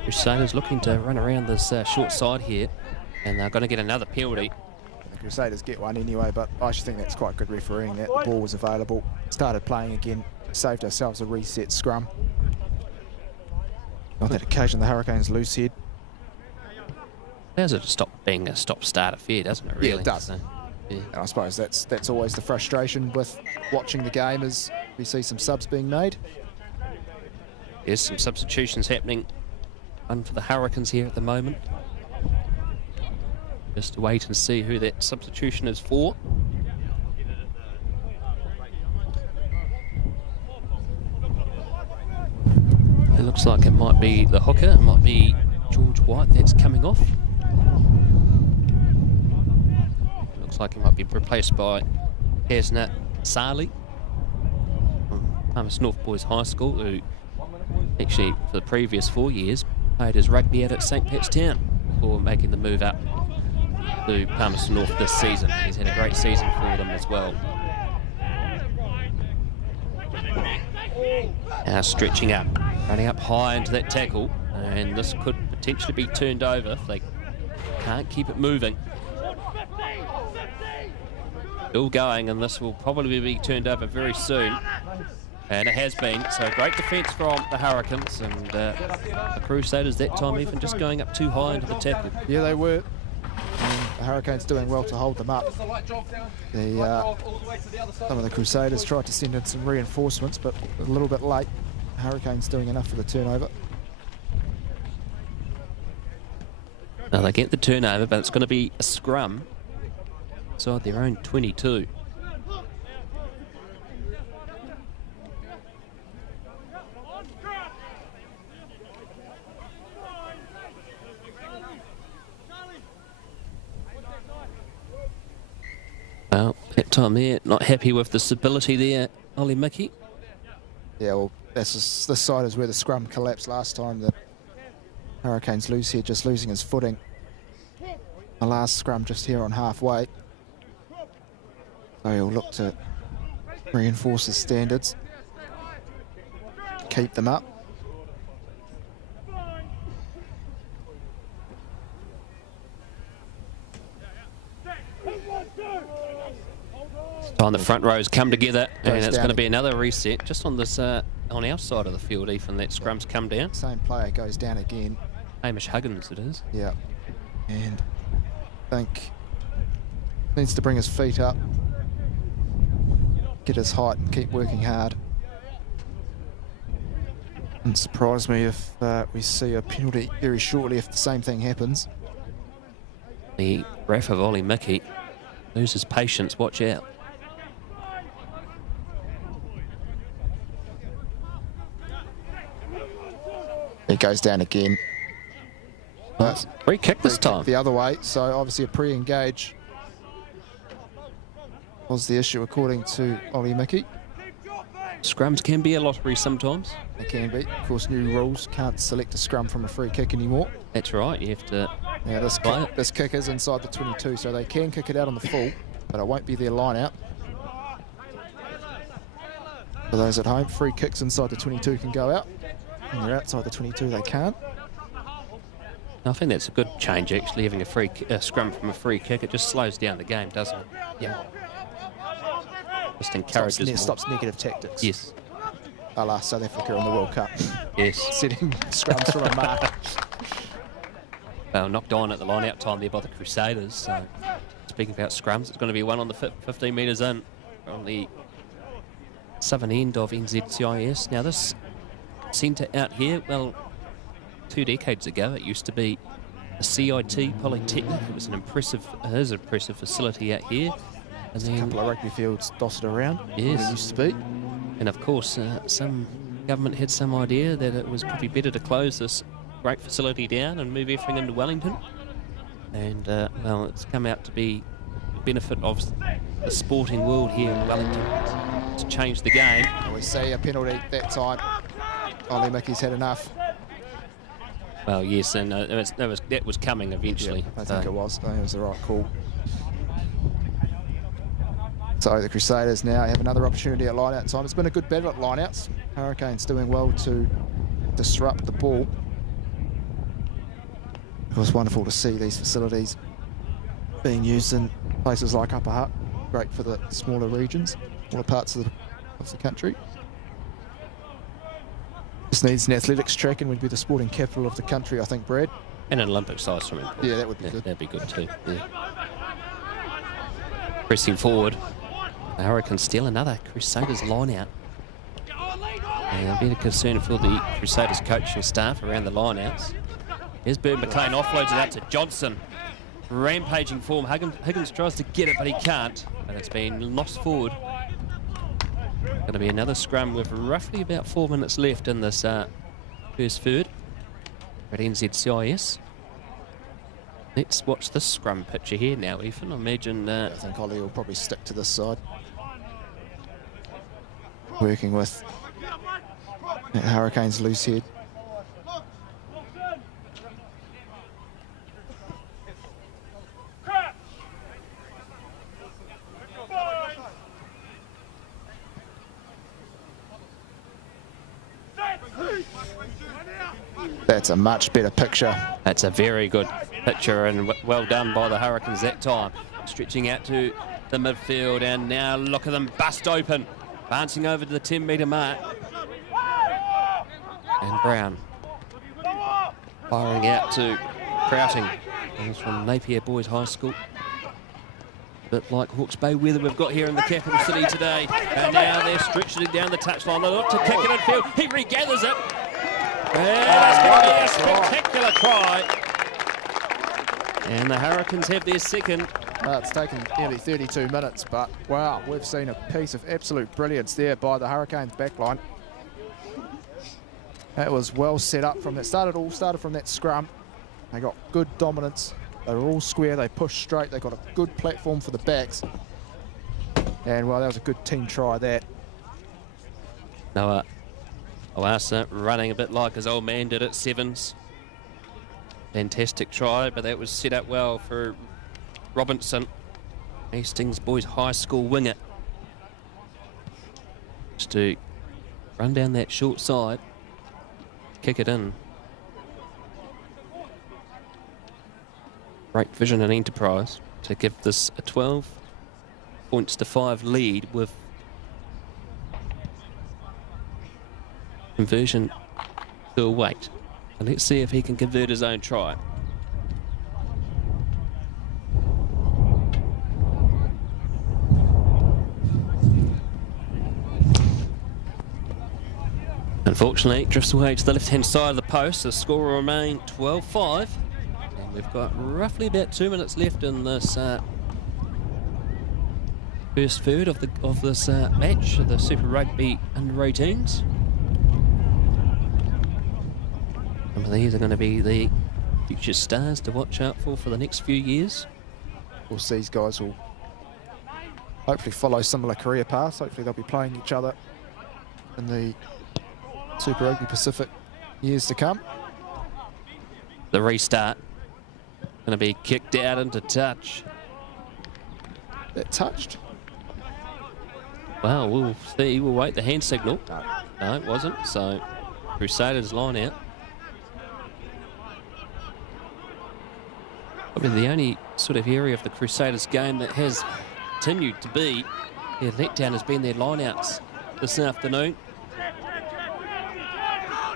Crusaders looking to run around this short side here, and they're going to get another penalty. The Crusaders get one anyway, but I actually think that's quite good refereeing. That the ball was available, started playing again, saved ourselves a reset scrum. On that occasion, the Hurricanes loose head. Allows it to stop being a stop-start affair, doesn't it? Really? Yeah, it does. So, yeah. And I suppose that's always the frustration with watching the game, as we see some subs being made. There's some substitutions happening. One for the Hurricanes here at the moment. Just to wait and see who that substitution is for. It looks like it might be the hooker. It might be George White that's coming off. Looks like he might be replaced by Hasnat Sali from Palmerston North Boys High School, who actually for the previous 4 years played his rugby out at St Pat's Town before making the move up to Palmerston North this season. He's had a great season for them as well. Now stretching up, running up high into that tackle, and this could potentially be turned over if they can't keep it moving. Still going, and this will probably be turned over very soon. And it has been. So great defence from the Hurricanes, and the Crusaders that time even just going up too high into the tackle. Yeah, they were. And the Hurricanes doing well to hold them up. Some of the Crusaders tried to send in some reinforcements, but a little bit late. The Hurricanes doing enough for the turnover. Now they get the turnover, but it's going to be a scrum inside their own 22. Well, that time there, not happy with the stability there, Ollie Mickey. Yeah, well, this side is where the scrum collapsed last time. The Hurricanes loose here, just losing his footing. The last scrum just here on halfway. So he'll look to reinforce his standards, keep them up. On the front rows come together, and it's going to be another reset just on this on our side of the field. Even that scrum's come down. Same player goes down again. Hamish Huggins it is. Yeah, and I think needs to bring his feet up, get his height, and keep working hard. Wouldn't surprise me if we see a penalty very shortly if the same thing happens. The ref of Ollie Mickey loses patience. Watch out. He goes down again. Free kick this time. The other way, so obviously a pre-engage was the issue according to Ollie Mickey. Scrums can be a lottery sometimes. They can be. Of course, new rules, can't select a scrum from a free kick anymore. That's right, you have to... Yeah, this kick is inside the 22, so they can kick it out on the full, but it won't be their line out. For those at home, free kicks inside the 22 can go out. When they're outside the 22, they can't. I think that's a good change, actually, having a scrum from a free kick. It just slows down the game, doesn't it? Yeah. Just encourages more. Stops negative tactics. Yes. A la South Africa in the World Cup. Yes. Setting scrums from a mark. Well, knocked on at the line-out time there by the Crusaders. So, speaking about scrums, it's going to be one on the 15 metres in from the southern end of NZCIS. Now this centre out here, well, 2 decades ago it used to be a CIT Polytechnic. It was an impressive facility out here. And then a couple of rugby fields dotted around. Yes. It used to be. And of course, some government had some idea that it was probably better to close this great facility down and move everything into Wellington. And well, it's come out to be the benefit of the sporting world here in Wellington. It's changed the game. And we see a penalty that time. Ollie Mickey's had enough. Well, yes, and that was coming eventually. Yeah, I think it was. I think it was the right call. So the Crusaders now have another opportunity at line-out time. It's been a good battle at line-outs. Hurricanes doing well to disrupt the ball. It was wonderful to see these facilities being used in places like Upper Hutt. Great for the smaller regions, smaller parts of the country. This needs an athletics track and would be the sporting capital of the country, I think, Brad. And an Olympic size swimming pool. Yeah, that would be good. That'd be good too. Yeah. Pressing forward, the Hurricanes steal another Crusaders line out. And a bit of concern for the Crusaders coaching staff around the line outs. Here's Bird McLean, offloads it out to Johnson. Rampaging form. Higgins tries to get it, but he can't. And it's been lost forward. Going to be another scrum with roughly about 4 minutes left in this first third at NZCIS. Let's watch this scrum picture here now, Ethan. I imagine... I think Ollie will probably stick to this side. Working with Hurricanes loose head. That's a much better picture. That's a very good picture and well done by the Hurricanes that time. Stretching out to the midfield and now look at them bust open. Bouncing over to the 10-metre mark. And Brown firing out to Prouting. He's from Napier Boys High School. A bit like Hawke's Bay weather we've got here in the capital city today. And now they're stretching it down the touchline. They look to kick it in field. He regathers it. And that's going to be a spectacular try. And the Hurricanes have their second. It's taken nearly 32 minutes, but wow, we've seen a piece of absolute brilliance there by the Hurricanes backline. That was well set up from that. All started from that scrum. They got good dominance. They were all square. They pushed straight. They got a good platform for the backs. And well, that was a good team try. That. Noah Oasa running a bit like his old man did at Sevens. Fantastic try, but that was set up well for Robinson, Hastings Boys High School winger. Just to run down that short side, kick it in. Great vision and enterprise to give this a 12 points to 5 lead with conversion to a wait. And let's see if he can convert his own try. Unfortunately, it drifts away to the left-hand side of the post. The score will remain 12-5. And we've got roughly about 2 minutes left in this first third of this match of the Super Rugby under-18s. Some of these are going to be the future stars to watch out for the next few years. Of course, these guys will hopefully follow similar career paths. Hopefully they'll be playing each other in the Super Rugby Pacific years to come. The restart going to be kicked out into touch. That touched? Well, we'll see. We'll wait the hand signal. No, it wasn't. So Crusaders line out. Probably the only sort of area of the Crusaders game that has continued to be their letdown has been their lineouts this afternoon.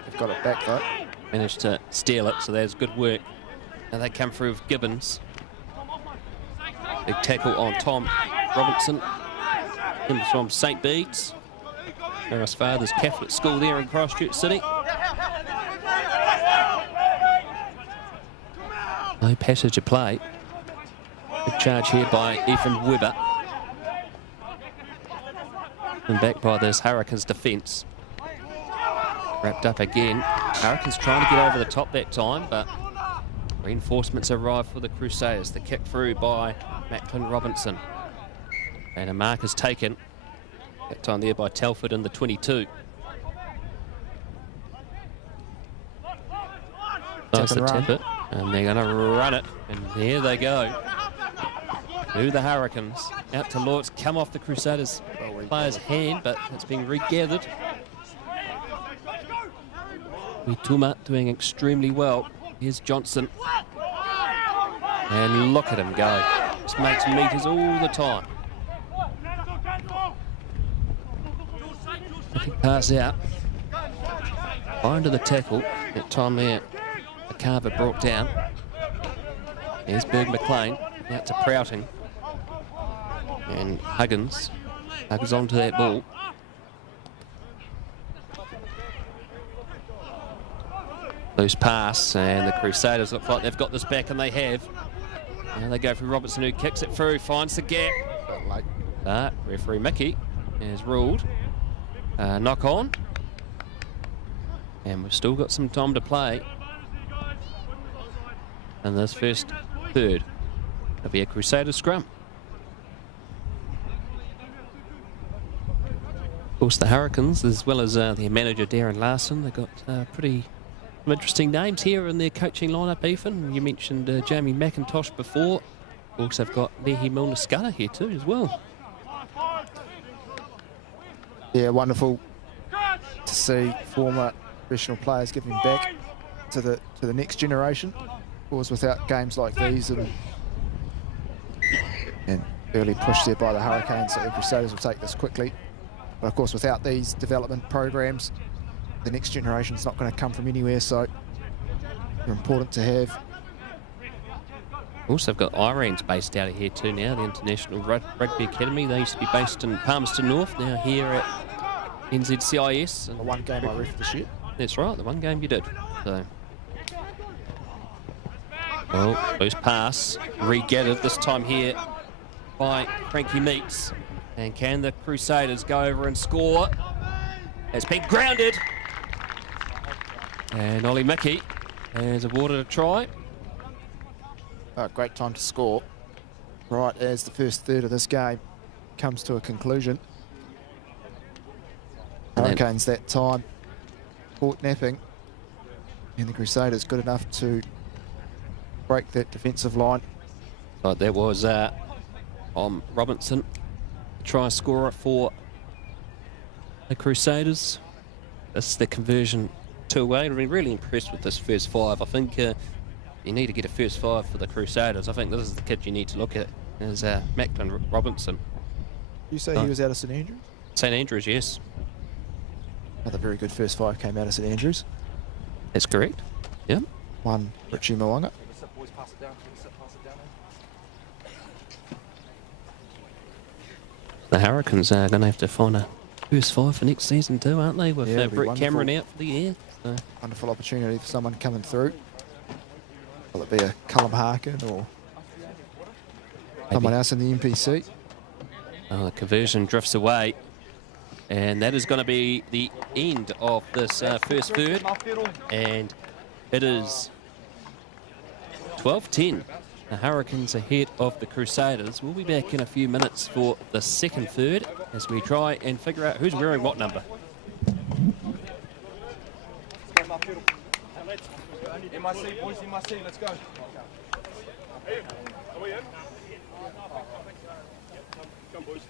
They've got it back though. Managed to steal it, so that's good work. Now they come through with Gibbons. Big tackle on Tom Robinson. Him from St. Bede's. Maris Father's Catholic school there in Christchurch City. No passage of play. Big charge here by Ethan Webber. And back by this Hurricanes defence. Wrapped up again. Hurricanes trying to get over the top that time, but reinforcements arrive for the Crusaders. The kick through by Macklin Robinson. And a mark is taken. That time there by Telford in the 22. Nice to tip it. And they're going to run it. And there they go. To the Hurricanes. Out to Law. It's come off the Crusaders player's hand, but it's being regathered. Tuma doing extremely well. Here's Johnson. And look at him go. Just makes meters all the time. Looking pass out. Behind to the tackle. That time there, the Carver brought down. There's Berg McLean. Out to Prouting. And Huggins. Huggins onto that ball. Loose pass, and the Crusaders look like they've got this back, and they have. Now they go for Robertson, who kicks it through, finds the gap. Referee Mickey has ruled. Knock on. And we've still got some time to play. And this first third. It'll be a Crusaders scrum. Of course, the Hurricanes, as well as their manager Darren Larson, they've got pretty some interesting names here in their coaching lineup, Ethan. You mentioned Jamie McIntosh before. Also, they've got Nehi Milner-Scudder here too, as well. Yeah, wonderful to see former professional players giving back to the next generation. Of course, without games like these and early push there by the Hurricanes, so the Crusaders will take this quickly. But of course, without these development programs, the next generation is not going to come from anywhere, so they're important to have. Also, they've got Irons based out of here too now, the International Rugby Academy. They used to be based in Palmerston North, now here at NZCIS. The one game I ref this year. That's right, the one game you did. So, well, loose pass, regathered this time here by Frankie Meeks. And can the Crusaders go over and score? It's been grounded. And Ollie Mickey has awarded a try. Great time to score. Right as the first third of this game comes to a conclusion. Hurricanes that time caught napping. And the Crusaders good enough to break that defensive line. Right, that was Robinson, try scorer for the Crusaders. This is the conversion 2-way. I've been really impressed with this first five. I think you need to get a first five for the Crusaders. I think this is the kid you need to look at, is Macklin Robinson. You say he was out of St Andrews? St Andrews, yes. Another very good first five came out of St Andrews. That's correct. Yep. One Richie Mwanga. The Hurricanes are going to have to find a first five for next season too, aren't they? With Brett Cameron out for the year. So. Wonderful opportunity for someone coming through. Will it be a Cullum Harkin or someone else in the NPC? Oh, the conversion drifts away. And that is going to be the end of this first third. And it is 12-10. The Hurricanes ahead of the Crusaders. We'll be back in a few minutes for the second third as we try and figure out who's wearing what number. In my seat, boys, in my seat, let's go. Are we in? Come, boys.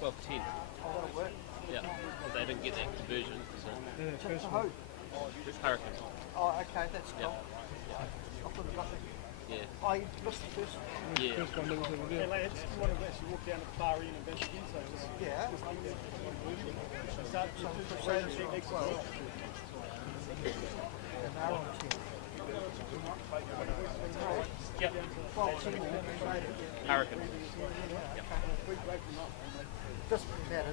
12-10. Yeah, because they didn't get that conversion. So. Hurricanes. Oh, okay, that's cool. Yeah. I thought it got that. Yeah. Oh, you missed the first one. Yeah. First one that was over there. Hey lads, you want to actually walk down to the far end and back again, so just Yeah. start to Crusaders U next well. one. And they're on 10. Yep. 12-10 for the Crusaders. Hurricanes. Doesn't matter.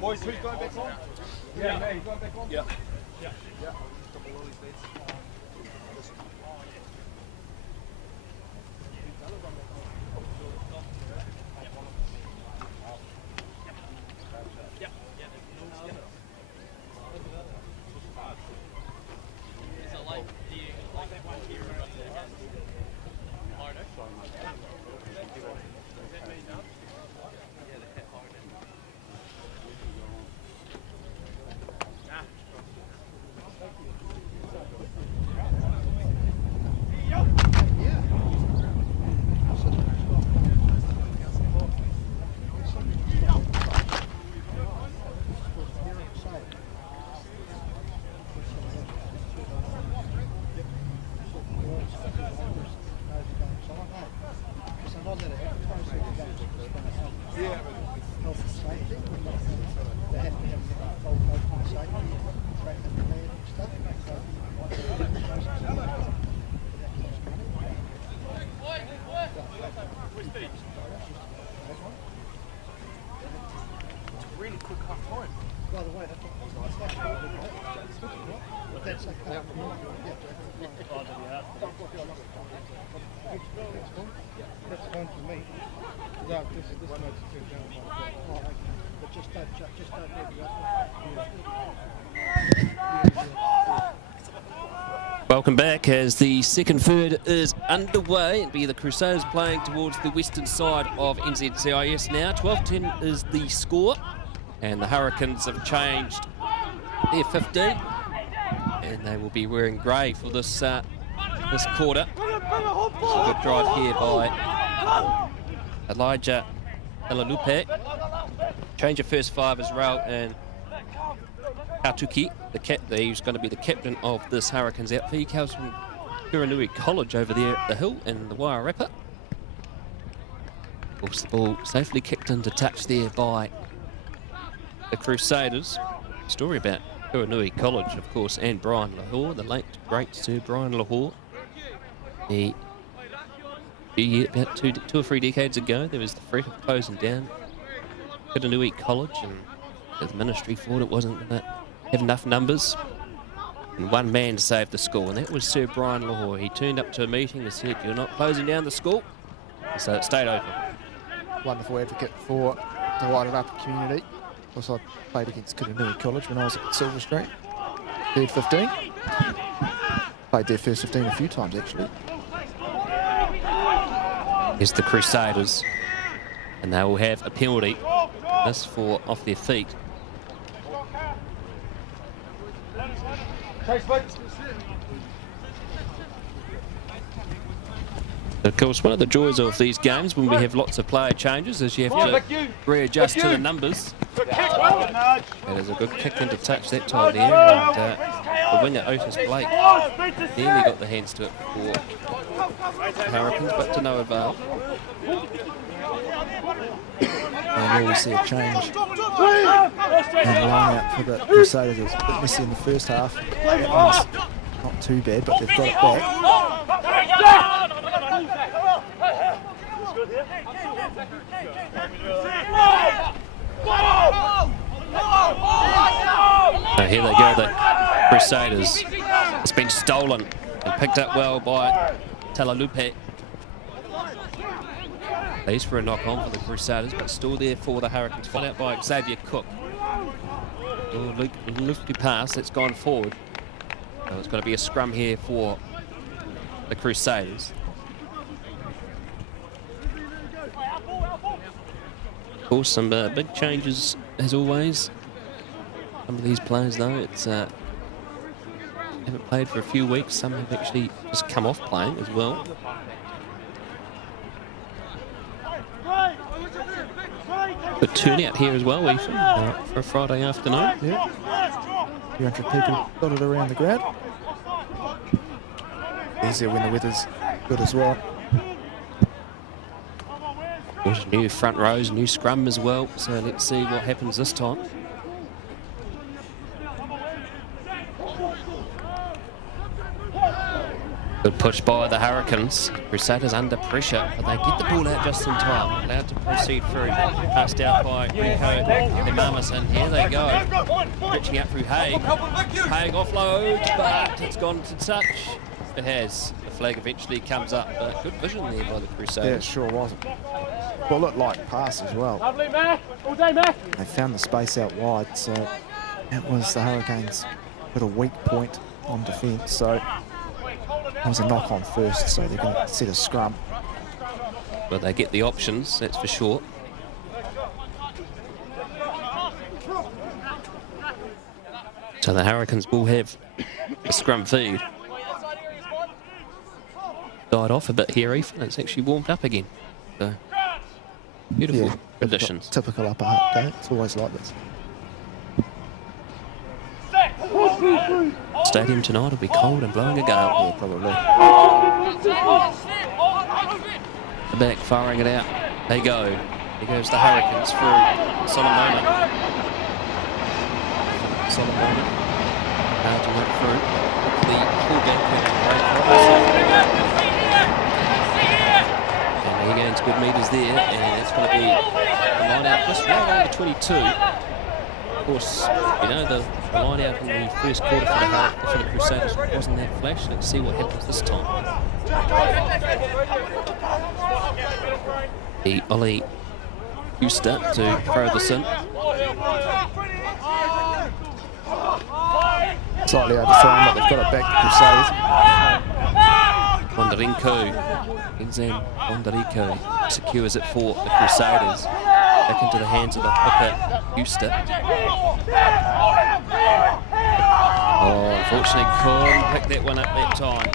Boys, who's going back on? Yeah, man, he's going back on? Yeah. By the way, that's fine for me. No, this makes it too down. But just don't Welcome back as the second third is underway. It'll be the Crusaders playing towards the western side of NZCIS now. 12-10 is the score. And the Hurricanes have changed their 15. And they will be wearing grey for this this quarter. It's a good drive here by Elijah Elalupe. Change of first five as well, and Kautuki, he's going to be the captain of this Hurricanes outfit. He comes from Kuranui College over there at the hill in the Wairarapa. Of course, the ball safely kicked into touch there by the Crusaders. Story about Kuranui College, of course, and Brian Lahore, the late great Sir Brian Lahore. About two or three decades ago, there was the threat of closing down Kuranui College, and the ministry thought it wasn't going to have enough numbers. And one man saved the school, and that was Sir Brian Lahore. He turned up to a meeting and said, "You're not closing down the school," so it stayed open. Wonderful advocate for the Wairarapa community. Of course, I played against Kuranui College when I was at Silver Street. Third 15. Played their first 15 a few times, actually. Here's the Crusaders, and they will have a penalty. This for off their feet. Of course, one of the joys of these games when we have lots of player changes is you have to readjust to the numbers. That is a good kick into touch that time there, and the winger Otis Blake nearly got the hands to it for Hurricanes, but to no avail. And here we see a change and line out for the Crusaders. It was a bit messy in the first half. That one's not too bad, but they've got it back. So here they go, the Crusaders. It's been stolen and picked up well by Talalupe. He's for a knock-on for the Crusaders, but still there for the Hurricanes. Followed out by Xavier Cook. Oh, lofty pass that's gone forward. So it's going to be a scrum here for the Crusaders. Of course, some big changes as always. Some of these players, though, haven't played for a few weeks. Some have actually just come off playing as well. Good turnout here as well, Ethan, for a Friday afternoon. Yeah. 300 people dotted around the ground. Easier when the weather's good as well. There's new front rows, new scrum as well, so let's see what happens this time. Good push by the Hurricanes. Crusaders under pressure, but they get the ball out just in time. Allowed to proceed through. Passed out by Rico Imamas, and here they go. Reaching out through Haig. Haig offloads, but it's gone to touch. It has. The flag eventually comes up, but good vision there by the Crusaders. Yeah, it sure wasn't. Well, looked like pass as well. Lovely, Matt. All day, Matt. They found the space out wide, so that was the Hurricanes' little weak point on defence. So it was a knock on first, so they're going to set a scrum. Well, they get the options, that's for sure. So the Hurricanes will have a scrum feed. Died off a bit here, Ethan. It's actually warmed up again. So beautiful conditions. Typical Upper Hutt day. It's always like this. Stadium tonight will be cold and blowing a gale. Yeah, probably. The back firing it out. They go. Here goes the Hurricanes through Solomona. Solomona. Charging it through. The fullback. And he gains good metres there. And it's going to be a line out just right over 22. Of course, you know, the line out in the first quarter for the Crusaders wasn't that flash. Let's see what happens this time. The Ollie Huster to throw this in. Slightly overthrown, but they've got it back to Crusaders. Bondarenko, Enzan Bondarenko secures it for the Crusaders. Back into the hands of the hooker, Huster. Oh, unfortunately couldn't pick that one up that time.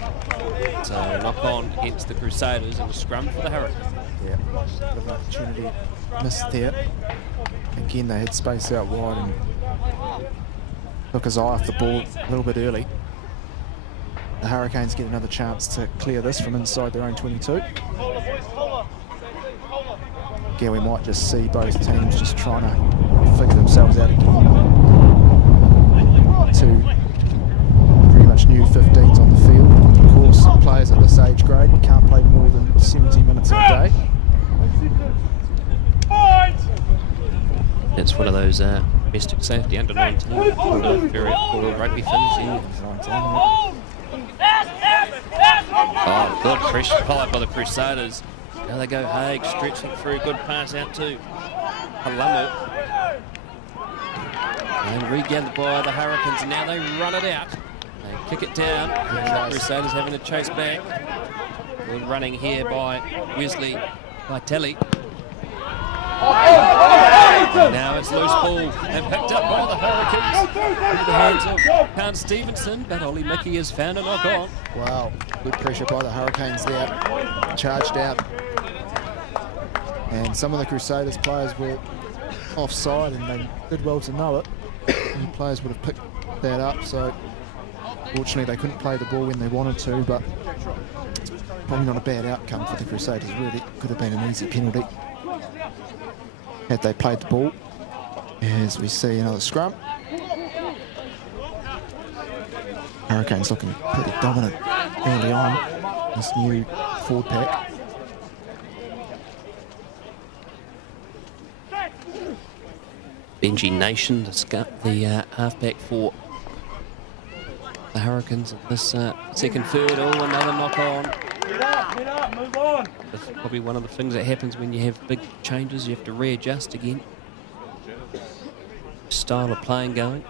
So knock on against the Crusaders and a scrum for the Hurricanes. Yeah, bit of an opportunity missed there. Again, they had space out wide and took his eye off the ball a little bit early. The Hurricanes get another chance to clear this from inside their own 22. Again, we might just see both teams just trying to figure themselves out again. Two pretty much new 15s on the field. Of course, players at this age grade can't play more than 70 minutes a day. It's one of those domestic safety under 19. Very poor rugby finishing. Oh, good pressure applied by the Crusaders. Now they go Haig, stretching through, good pass out to Halamu. And regathered by the Hurricanes, and now they run it out. They kick it down, and the Crusaders having to chase back. Good running here by Wesley Vitali. Now it's loose ball and picked up by the Hurricanes into the hands of Pound Stevenson, but Ollie Mickey has found a knock on. Wow, good pressure by the Hurricanes there. Charged out. And some of the Crusaders players were offside and they did well to know it. And the players would have picked that up, so fortunately they couldn't play the ball when they wanted to, but it's probably not a bad outcome for the Crusaders. Really could have been an easy penalty had they played the ball. As we see another scrum. Hurricanes looking pretty dominant early on, this new forward pack. Benji Nation, the halfback for the Hurricanes in this second third. Oh, another knock on. Get up, move on. That's probably one of the things that happens when you have big changes. You have to readjust again. Style of playing going.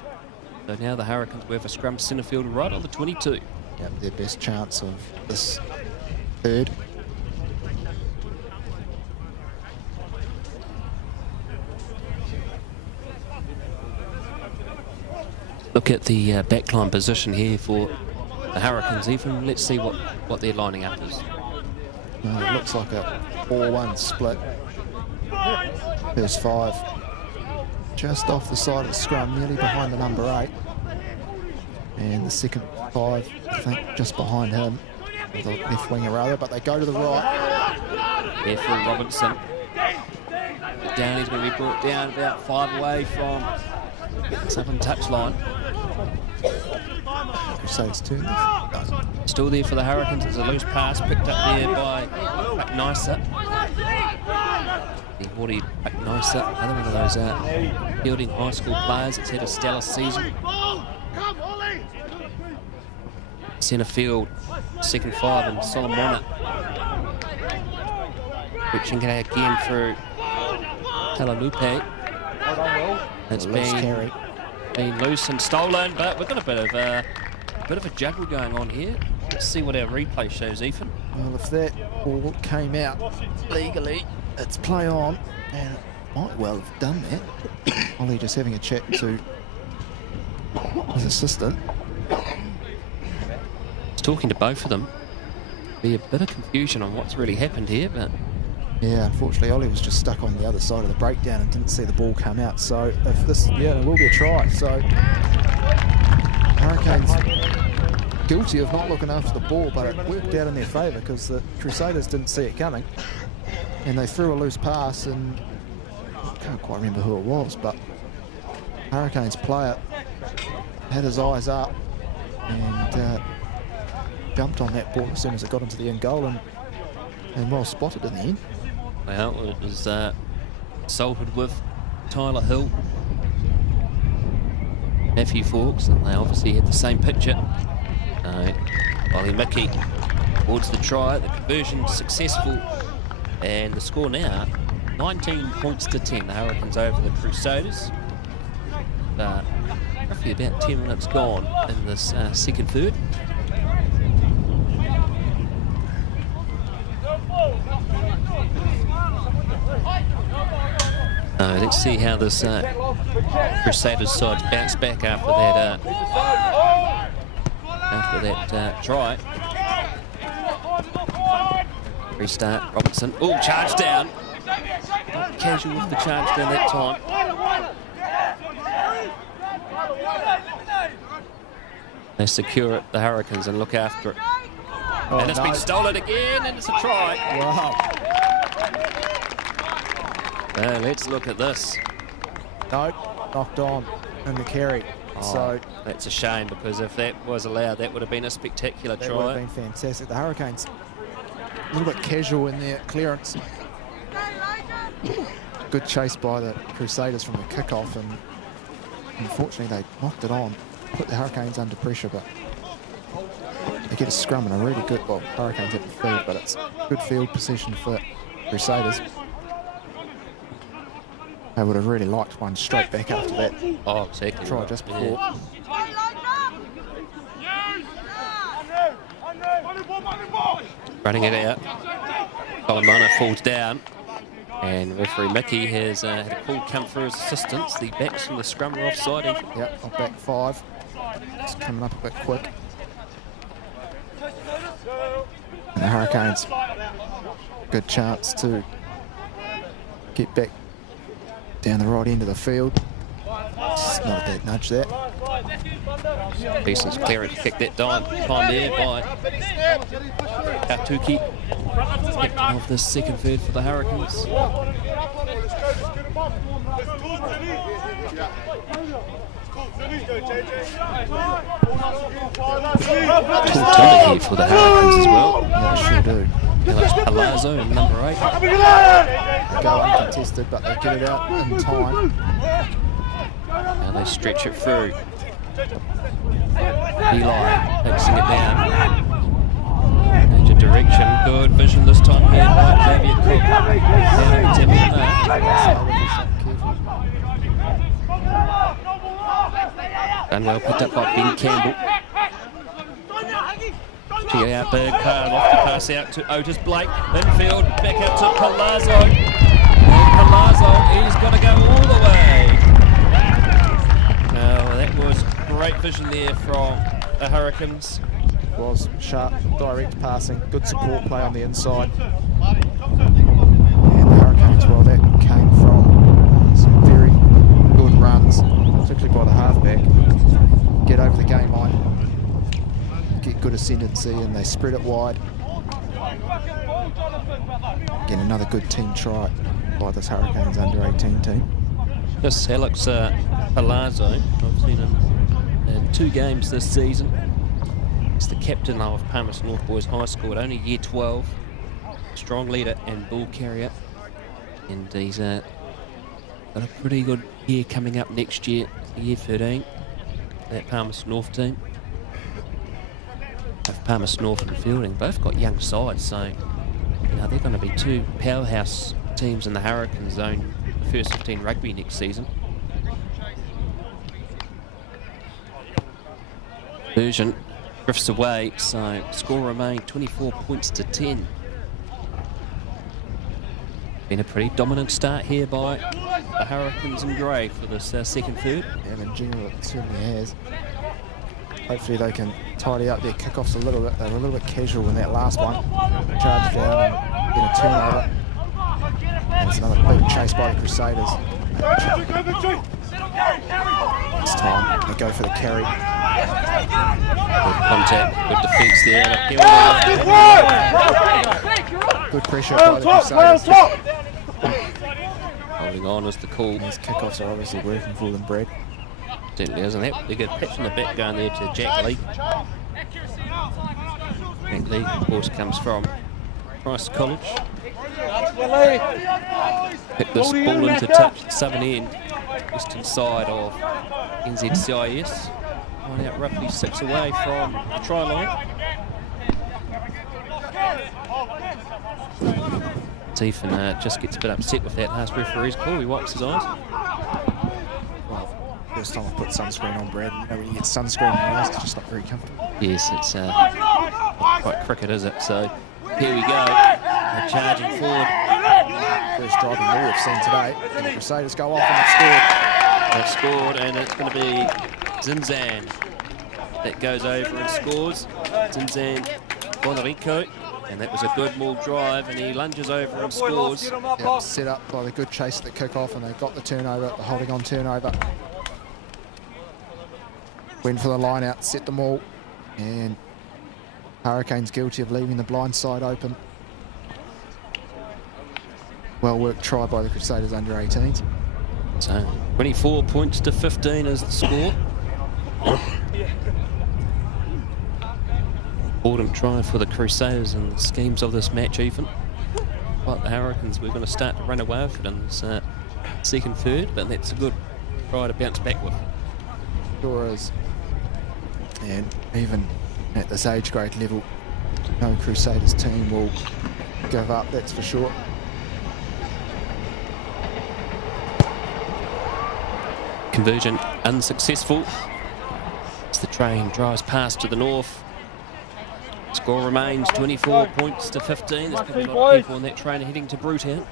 So now the Hurricanes will have a scrum centre field right on the 22. Yep, their best chance of this third. Look at the backline position here for the Hurricanes. Even let's see what their lining up is. It looks like a 4-1 split. First 5. Just off the side of the scrum, nearly behind the number 8. And the second 5, I think, just behind him. Or the left winger rather, but they go to the right. Careful, Robinson. Down, he's going to be brought down about 5 away from getting something touchline. Crusaders turn. Still there for the Hurricanes. It's a loose pass picked up there by Nisa. The haughty Nisa, another one of those fielding high school players that's had a stellar season. Centre field, second 5 and Solomona. Reaching it again through Talalupe. It's been loose and stolen, but we've got a bit of a juggle going on here. Let's see what our replay shows, Ethan. Well, if that ball came out legally, it's play on, and it might well have done that. Ollie just having a chat to his assistant. He's talking to both of them. Be a bit of confusion on what's really happened here, but yeah, unfortunately, Ollie was just stuck on the other side of the breakdown and didn't see the ball come out. So if this, yeah, there will be a try. So Hurricanes guilty of not looking after the ball, but it worked out in their favour because the Crusaders didn't see it coming, and they threw a loose pass, and I can't quite remember who it was, but Hurricanes player had his eyes up and jumped on that ball as soon as it got into the end goal, and well spotted in the end. Well, it was salted with Tyler Hill, Matthew Fawkes, and they obviously had the same picture. Ollie Mickey towards the try, the conversion successful, and the score now 19 points to 10. The Hurricanes over the Crusaders. Roughly about 10 minutes gone in this second third. Let's see how this Crusaders side bounce back after that try. Restart, Robinson. Oh, charge down. Not casual with the charge down that time. They secure it, the Hurricanes, and look after it. Oh, and it's been stolen again, and it's a try. Wow. Let's look at this. Nope, knocked on in the carry. So that's a shame, because if that was allowed, that would have been a spectacular try. That would have been fantastic. The Hurricanes a little bit casual in their clearance. Good chase by the Crusaders from the kickoff, and unfortunately they knocked it on, put the Hurricanes under pressure, but they get a scrum and a really good, well, Hurricanes at the field, but it's good field position for Crusaders. They would have really liked one straight back after that. Oh, exactly. Try just before. Yeah. Running it out. Colomana falls down, and referee Mickey has had a call come through his assistance. The backs from the scrum are offside. Yep, on back 5. It's coming up a bit quick. And the Hurricanes, good chance to get back down the right end of the field. It's not a bad nudge there. Decent clearance, kick that time there by Katuki. Captain of the second third for the Hurricanes. Tall here for the Hurricanes as well. Yeah, sure do. Palazzo in number 8. Go uncontested, but they get it out in time. Now they stretch it through. Eli fixing it down. Change of direction. Good vision this time here by Xavier Cook. Down to done well, picked up by Ben Campbell. Check out big pass, lofty pass out to Otis Blake. Infield, back out to Palazzo. And Palazzo, he's got to go all the way. Now that was great vision there from the Hurricanes. Was sharp, direct passing, good support play on the inside. And the Hurricanes, well, that came good ascendancy and they spread it wide. Again, another good team try by this Hurricanes under-18 team. This Alex Palazzo, I've seen him in 2 games this season. He's the captain of Palmerston North Boys High School at only year 12. Strong leader and ball carrier. And he's got a pretty good year coming up next year, year 13, that Palmerston North team. Both Palmerston North and Fielding both got young sides, so they're going to be 2 powerhouse teams in the Hurricane zone for first 15 rugby next season. Version drifts away, so score remained 24 points to 10. Been a pretty dominant start here by the Hurricanes in grey for this second third. Yeah, in general it certainly has. Hopefully they can tidy up their kickoffs a little bit. They were a little bit casual in that last one. Charged down and then a turnover. And it's another big chase by the Crusaders. This time they go for the carry. Good contact, good defence there. Good pressure by the Crusaders. Holding on is the call. These kickoffs are obviously working for them, Brad. Certainly isn't it? They get a patch on the back going there to Jack Lee. Jack Lee, of course, comes from Christ College. Hit this ball into touch, southern end, western side of NZCIS. Line out roughly 6 away from the try line. Stephen just gets a bit upset with that last referee's call. He wipes his eyes. Well, first time I've put sunscreen on, Brad. You know when you get sunscreen in your eyes, it's just not very comfortable. Yes, it's not quite cricket, is it? So here we go. They're charging forward. First driving ball we've seen today. And the Crusaders go off and they've scored. They've scored, and it's going to be Zinzan that goes over and scores. Zinzan Bonarico. And that was a good maul drive, and he lunges over and scores. Yep, set up by the good chase at the kick-off, and they got the turnover, the holding on turnover. Went for the line out, set them all, and Hurricanes guilty of leaving the blind side open. Well worked try by the Crusaders under 18s. So 24 points to 15 is the score. Important try for the Crusaders in the schemes of this match even. Like the Hurricanes, we're going to start to run away with it in this second third, but that's a good try to bounce back with. Sure is. And even at this age grade level, no Crusaders team will give up, that's for sure. Conversion unsuccessful. As the train drives past to the north. Score remains 24 points to 15. There's probably a lot of people on that train heading to Brewtown.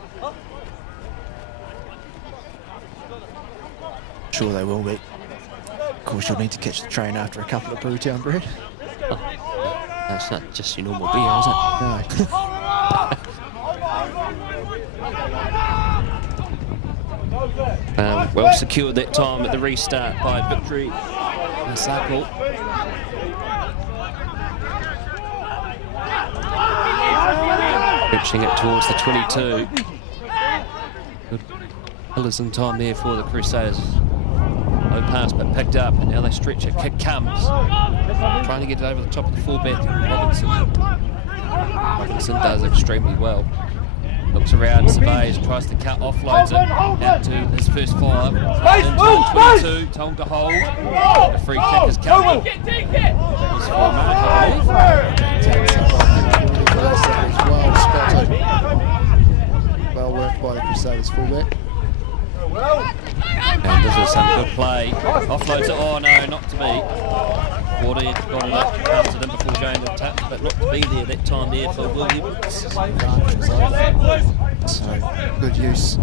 Sure they will be. Of course you'll need to catch the train after a couple of Brewtown, Brad. Oh, that's not just your normal beer, is it? No. Well secured that time at the restart by Victory Sakul. Reaching it towards the 22. Good pillars in time there for the Crusaders. Low pass but picked up, and now they stretch it. Kick comes. Trying to get it over the top of the fullback. Robinson does extremely well. Looks around, surveys, tries to cut, offloads it out to his first 5. Into the 22, Tonga hold. The free kick is coming. It's for Mark, I Well spotted. Well worked by the Crusaders fullback. And this is some good play. Offloads it. Oh no, not to be. Wardy got it up, passes it in before going to touch, but not to be there that time there for Williams. So good use,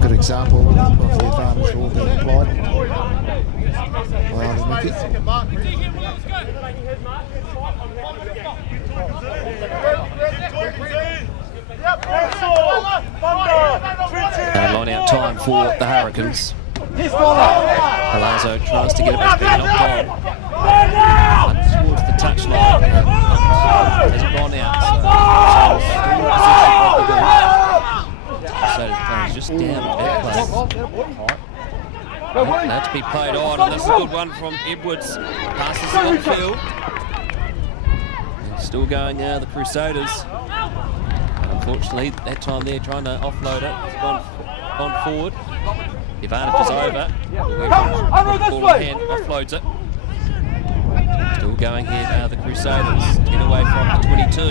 good example of the advantage all being applied. Well, Mickey. Line out time for the Hurricanes. Palazzo tries to get it, but it's been knocked on. Up towards the touchline. Has gone out. So it's just down back play. That's to be played on, and this is a good one from Edwards. Passes it on field. And still going now, the Crusaders. Unfortunately, that time they're trying to offload it. It's gone forward. The advantage is over. Offloads it. Still going here now, the Crusaders. 10 away from the 22.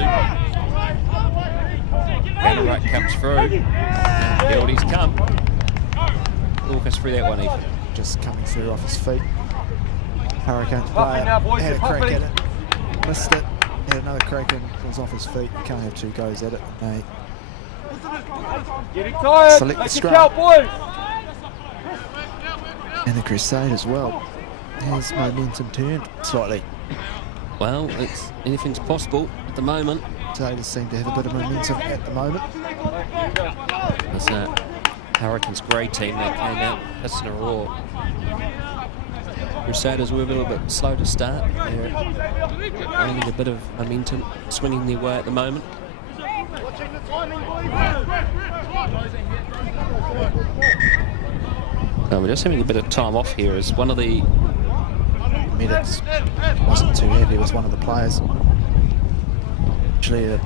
And the right comes through. Penalties come. Walk us through that one, Ethan. Just coming through off his feet. Hurricanes player had a crack at it. Missed it. Had another crack and was off his feet. You can't have two goes at it. They select the scrum. And the Crusaders, well, has momentum turned slightly. Well, anything's possible at the moment. Crusaders seem to have a bit of momentum at the moment. There's Hurricanes' grey team, they came out pissing a roar. Crusaders were a little bit slow to start. They're only a bit of momentum swinging their way at the moment. We're just having a bit of time off here as one of the medics wasn't too happy with one of the players. Actually a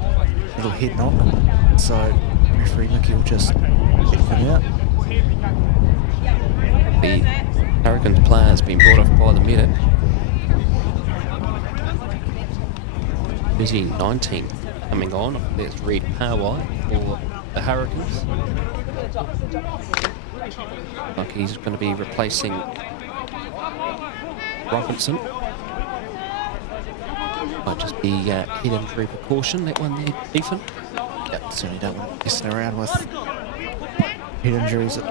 little head knock, so referee Mickey will just get him out. The Hurricanes player has been brought off by the medic. Busy 19 coming on. There's Reed Powai for the Hurricanes. Like he's going to be replacing Robinson. Might just be head injury precaution, that one there, Ethan. Yep, certainly don't want to messing around with head injuries at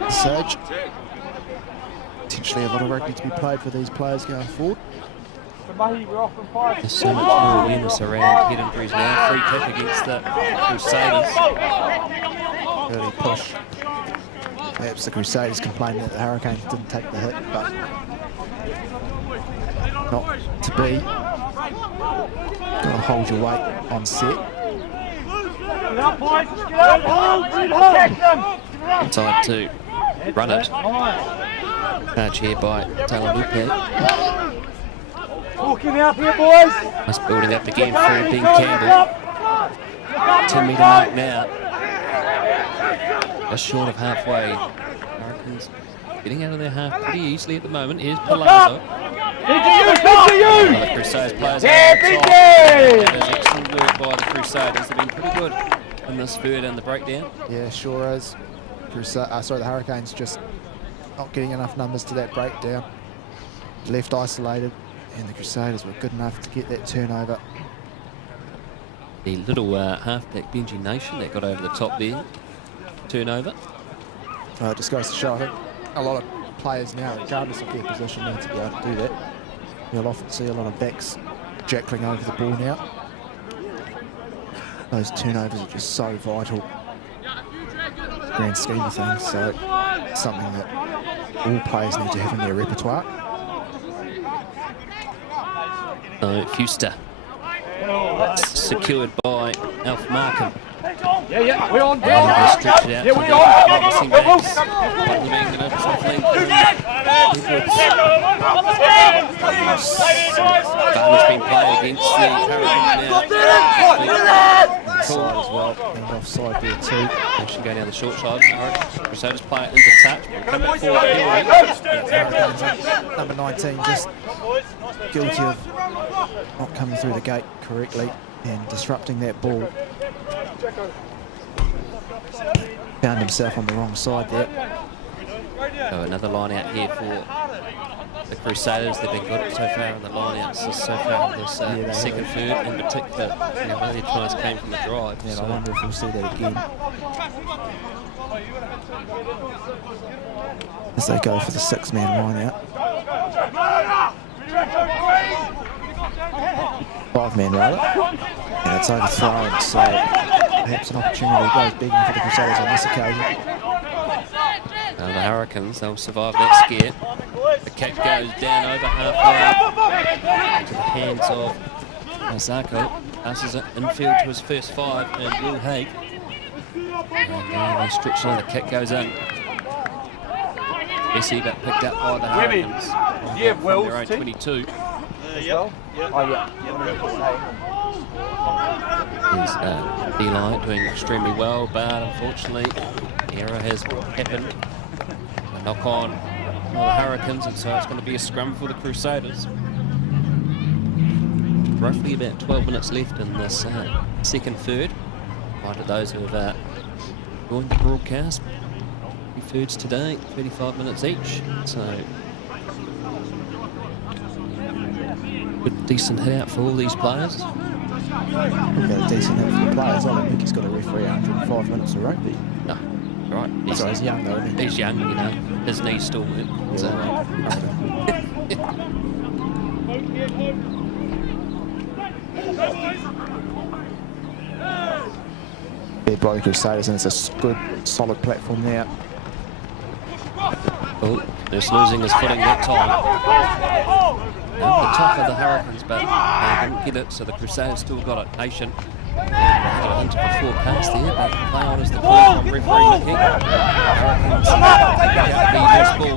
this stage. Potentially a lot of rugby to be played for these players going forward. There's so much more awareness around head injuries now. Free kick against the Crusaders. Early push. Perhaps the Crusaders complaining that the Hurricanes didn't take the hit, but not to be. Got to hold your weight on set. Inside to run it. Charge here by Taylor Lupe. Walking out here, boys. Just building up again for Ben Campbell. 10 metre mark now. Just short of halfway. Hurricanes getting out of their half pretty easily at the moment. Here's Palazzo. The Crusaders players that is excellent work by the Crusaders. They've been pretty good in this third and the breakdown. Yeah, sure is. The Hurricanes just not getting enough numbers to that breakdown. Left isolated, and the Crusaders were good enough to get that turnover. The little halfback Benji Nation that got over the top there. Turnover. It just goes to show, I think, a lot of players now, regardless of their position, need to be able to do that. You'll often see a lot of backs jackling over the ball now. Those turnovers are just so vital. Grand scheme of things, so something that all players need to have in their repertoire. Fuster. Secured by Alf Markham. Yeah, we're on. Stretch it out to we're the on. boxing backs. Barney's been played against the Hurricanes now. Inside as well, and offside there too. Action going down the short side. Crusaders play it into touch. Come back forward. Number 19 just guilty of not coming through the gate correctly and disrupting that ball. Found himself on the wrong side there. So another line out here for the Crusaders. They've been good so far in the line outs so far in this second third in particular. One of their tries came from the drive. Yeah, so I wonder if we'll see that again as they go for the 6-man line out. 5-man rather, and it's overthrown, so perhaps an opportunity goes begging for the Crusaders on this occasion. The Hurricanes, they'll survive that scare. The kick goes down over halfway to the hands of Masako. Passes it infield to his first 5 and Will Haig. And now they stretch on, the kick goes in. Messi but picked up by the Hurricanes. From their own 22. Here's Eli doing extremely well, but unfortunately error has happened. A knock on the Hurricanes, and so it's going to be a scrum for the Crusaders. Roughly about 12 minutes left in this second third. Mind to those who have joined the broadcast. 2 thirds today, 35 minutes each. So good, decent hit out for all these players. We've got a decent hit for the players. I don't think he's got to referee 105 minutes of rugby. No, right. He's young though, isn't he? He's young, you know. His knees still hurt. So. Big by the Crusaders, and it's a good, solid platform there. Oh, just losing his footing that time. Over the top of the Hurricanes, but they didn't get it, so the Crusaders still got it. Nation got into the 4 pass there, but play on as the call from referee Mickey. Hurricanes out the ball.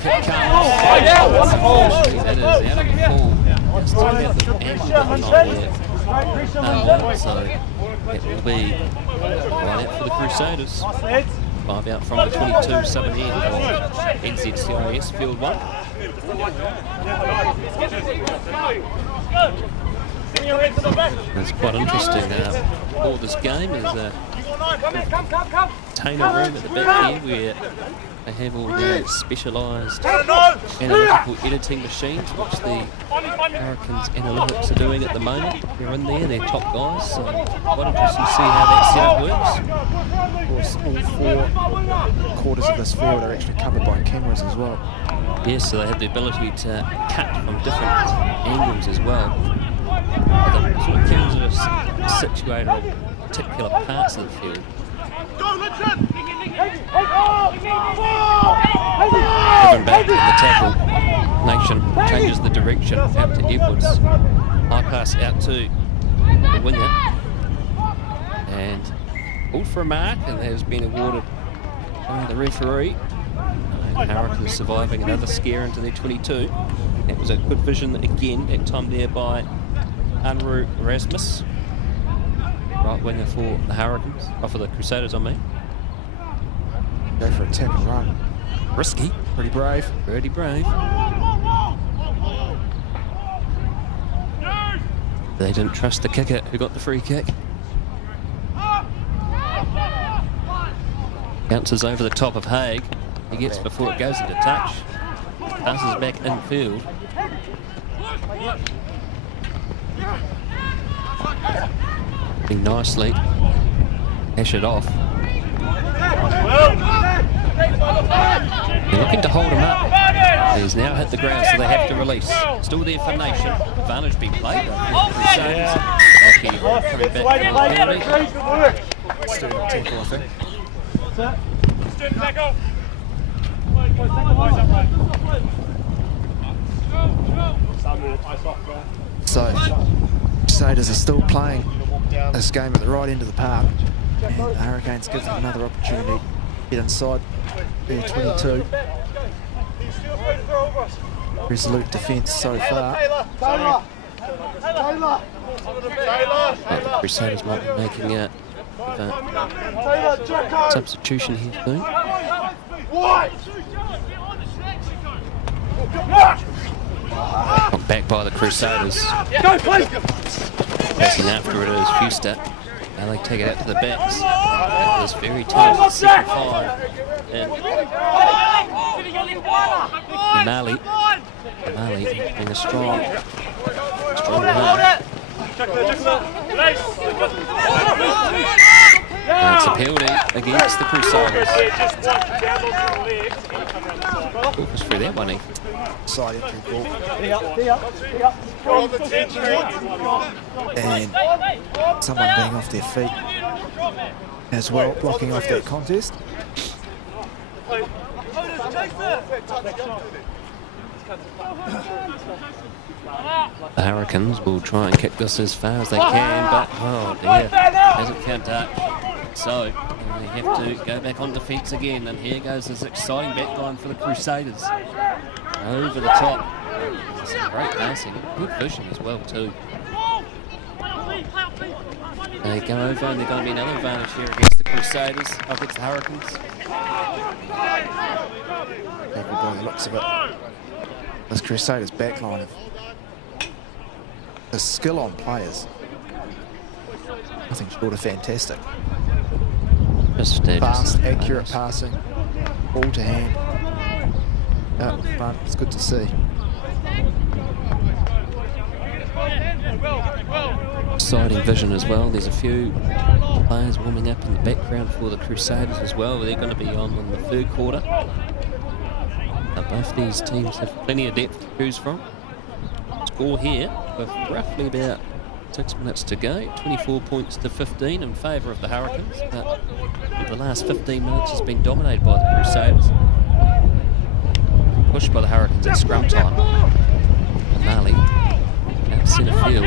Kick comes. Unfortunately, that is out of the ball. Just about the angle going on there. So it will be right out for the Crusaders. 5 out from the 22 southern end of NZCIS Field 1. It's quite interesting for this game. There's a container room at the back here where they have all the specialised analytical editing machines, which the Hurricanes analytics are doing at the moment. They're in there, they're top guys, so quite interesting to see how that setup works. Of course, all 4 quarters of this field are actually covered by cameras as well. Yes, so they have the ability to cut from different angles as well. The sort of cameras that are situated on particular parts of the field. Given back in the tackle, Nation changes the direction out to Edwards. High pass out to the winger. And all for a mark, and that has been awarded by the referee. Hurricanes surviving another scare into their 22. That was a good vision again, that time there by Unruh Erasmus. Right winger for the Hurricanes, or for the Crusaders, I mean. Go for a tap and run. Risky. Pretty brave. Pretty brave. They didn't trust the kicker who got the free kick. Bounces over the top of Haig. He gets before it goes into touch. Passes back infield. He nicely hash it off. They're looking to hold him up. He's now hit the ground, so they have to release. Still there for Nation. Advantage being played. Crusaders. Lucky coming back from the penalty. Student tackle, I think. Student tackle. So, Crusaders are still playing this game at the right end of the park. And the Hurricanes give them another opportunity to get inside their 22. Resolute defence so far. The Crusaders might be making a substitution here soon. Back by the Crusaders. Passing after it is Fuster. Now they take it out to the backs. That was very tight. Second 5. And Mali being a strong half. That's a penalty against the Crusaders. Focus for that one, Side entry ball. And someone being off their feet as well, blocking off that contest. The Hurricanes will try and kick this as far as they can, but oh dear, hasn't found touch. So they have to go back on defence again, and here goes this exciting backline for the Crusaders. Over the top. Some great passing, good vision as well too. They go over and they're going to be another advantage here against the Crusaders, against the Hurricanes. By the looks of it, this Crusaders backline of the skill on players, nothing short of fantastic. Just Fast, accurate passing, ball to hand, out in front. It's good to see. Exciting vision as well. There's a few players warming up in the background for the Crusaders as well. They're going to be on in the third quarter. Both these teams have plenty of depth to choose from. Score here with roughly about 6 minutes to go. 24 points to 15 in favour of the Hurricanes. But the last 15 minutes has been dominated by the Crusaders. Pushed by the Hurricanes at scrum time. And Marley out centre field.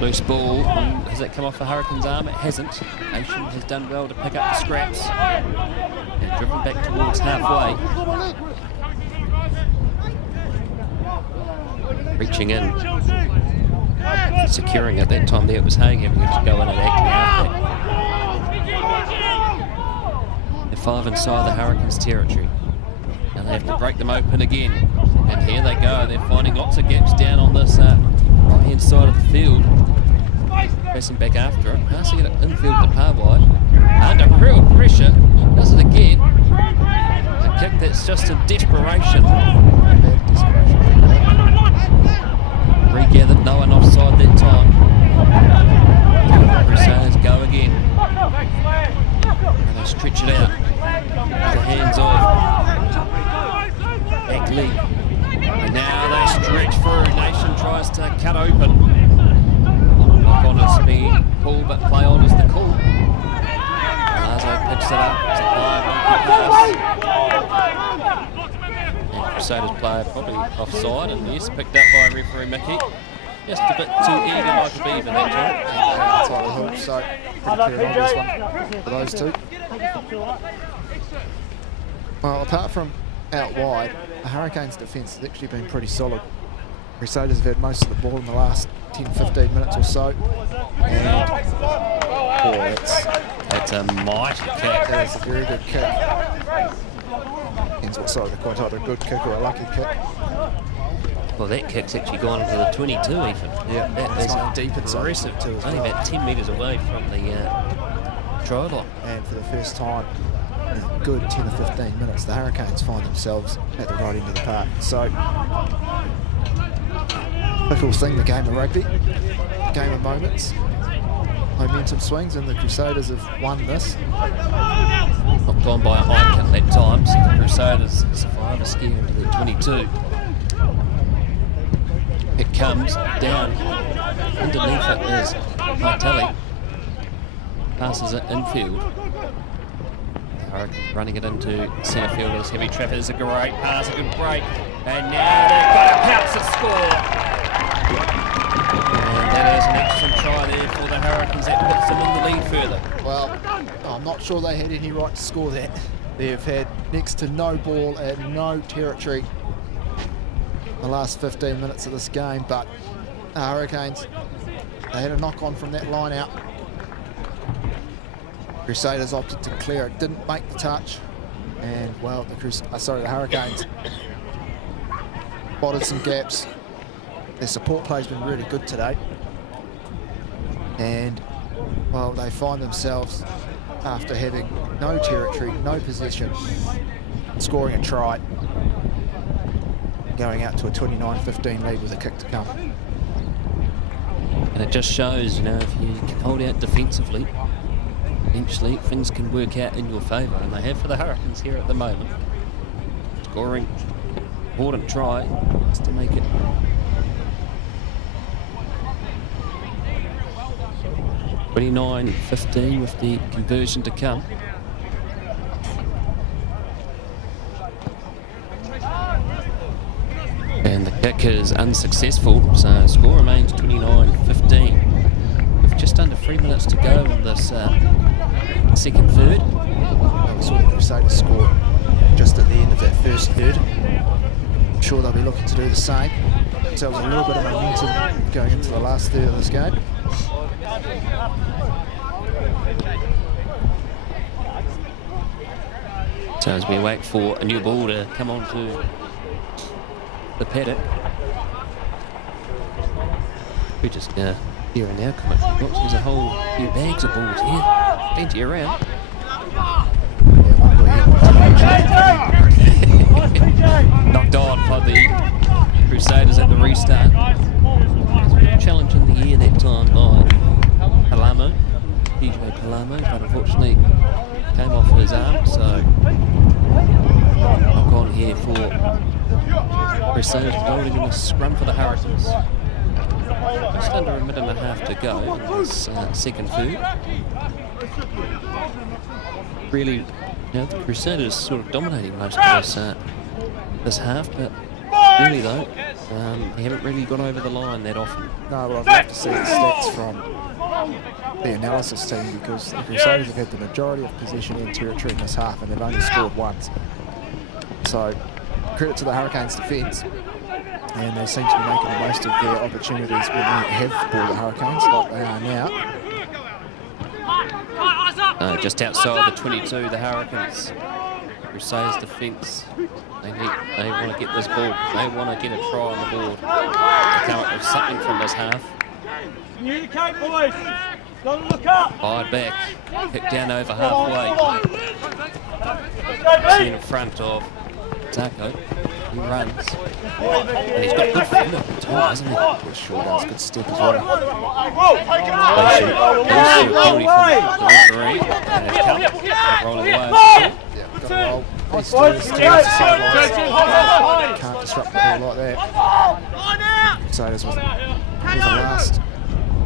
Loose ball. Has that come off the Hurricanes' arm? It hasn't. Nation has done well to pick up the scraps. And driven back towards halfway. Reaching in. Securing at that time there. It was Haig having to go in and act out. They're 5 inside the Hurricanes' territory. Now they have to break them open again. And here they go. They're finding lots of gaps down on this right-hand side of the field. Pressing back after it. Passing it infield to Parwide. Under real pressure. Does it again. A kick that's just in desperation. Regathered, no one offside that time. Crusaders go again. And they stretch it out. The hands off. Back lead. And now they stretch through. Nation tries to cut open. Knock on is being called, but play on is the call. Lazo picks it up. It's a high pass. And Crusaders player probably offside, and yes, picked up by referee Mickey. Just a bit too eager like a beaver that time. That's what I hope. So pretty clear and obvious one for those two. Well, apart from out wide, the Hurricanes' defence has actually been pretty solid. Crusaders have had most of the ball in the last 10-15 minutes or so. And that's a mighty kick. That is a very good kick. Depends what side of the coin, either a good kick or a lucky kick. Well, that kick's actually gone into the 22 even. Yeah, that is like deep inside aggressive too. Only about 10 metres away from the try line. And for the first time in a good 10 or 15 minutes, the Hurricanes find themselves at the right end of the park. So, fickle thing, the game of rugby, game of moments, momentum swings, and the Crusaders have won this. Not gone by a high cut that time, so the Crusaders survive a scare into the 22. It comes down. Underneath it is Vitali. Passes it infield. Running it into centre field as heavy traffic. Is a great pass, a good break. And now they've got a pounce and score. And that is an excellent try there for the Hurricanes. That puts them in the lead further. Well, I'm not sure they had any right to score that. They've had next to no ball and no territory the last 15 minutes of this game, but the Hurricanes, they had a knock-on from that line out. Crusaders opted to clear it, didn't make the touch, and well, the Hurricanes spotted some gaps. Their support play's been really good today, and well, they find themselves after having no territory, no possession, scoring a try, going out to a 29-15 lead with a kick to come. And it just shows, you know, if you can hold out defensively, eventually things can work out in your favour, and they have for the Hurricanes here at the moment. Scoring important try just to make it 29-15 with the conversion to come. Kick is unsuccessful, so score remains 29-15. With just under 3 minutes to go in this second third. We saw the Crusaders score just at the end of that first third. I'm sure they'll be looking to do the same. Themselves a little bit of momentum going into the last third of this game. So as we wait for a new ball to come onto the paddock, we're just here and now. There's a whole few bags of balls here, plenty around. Knocked on by the Crusaders at the restart. Challenge in the air that time by Palamo, PJ Palamo, but unfortunately came off his arm, so knock on here for Crusaders holding in the scrum for the Hurricanes. Just under a minute and a half to go in this second third. Really, you know, the Crusaders sort of dominating most of this half, but really though, they haven't really gone over the line that often. No, well, I'd love to see the stats from the analysis team, because the Crusaders have had the majority of possession and territory in this half, and they've only scored once. So, credit to the Hurricanes' defence, and they seem to be making the most of their opportunities when they have ball the Hurricanes, like they are now. Just outside the 22, the Hurricanes. Crusaders defence. They want to get this ball. They want to get a try on the board to come up with something from this half. Communicate, boys. Don't look up. Fired back, kicked down over halfway. In front of Zarko. He runs. And he's got good feel at the time, hasn't he? Yeah, sure does. Good step as well. Penalty from the referee. And it's rolling away. Yeah, got to roll. Can't disrupt the ball like that. Crusaders with the last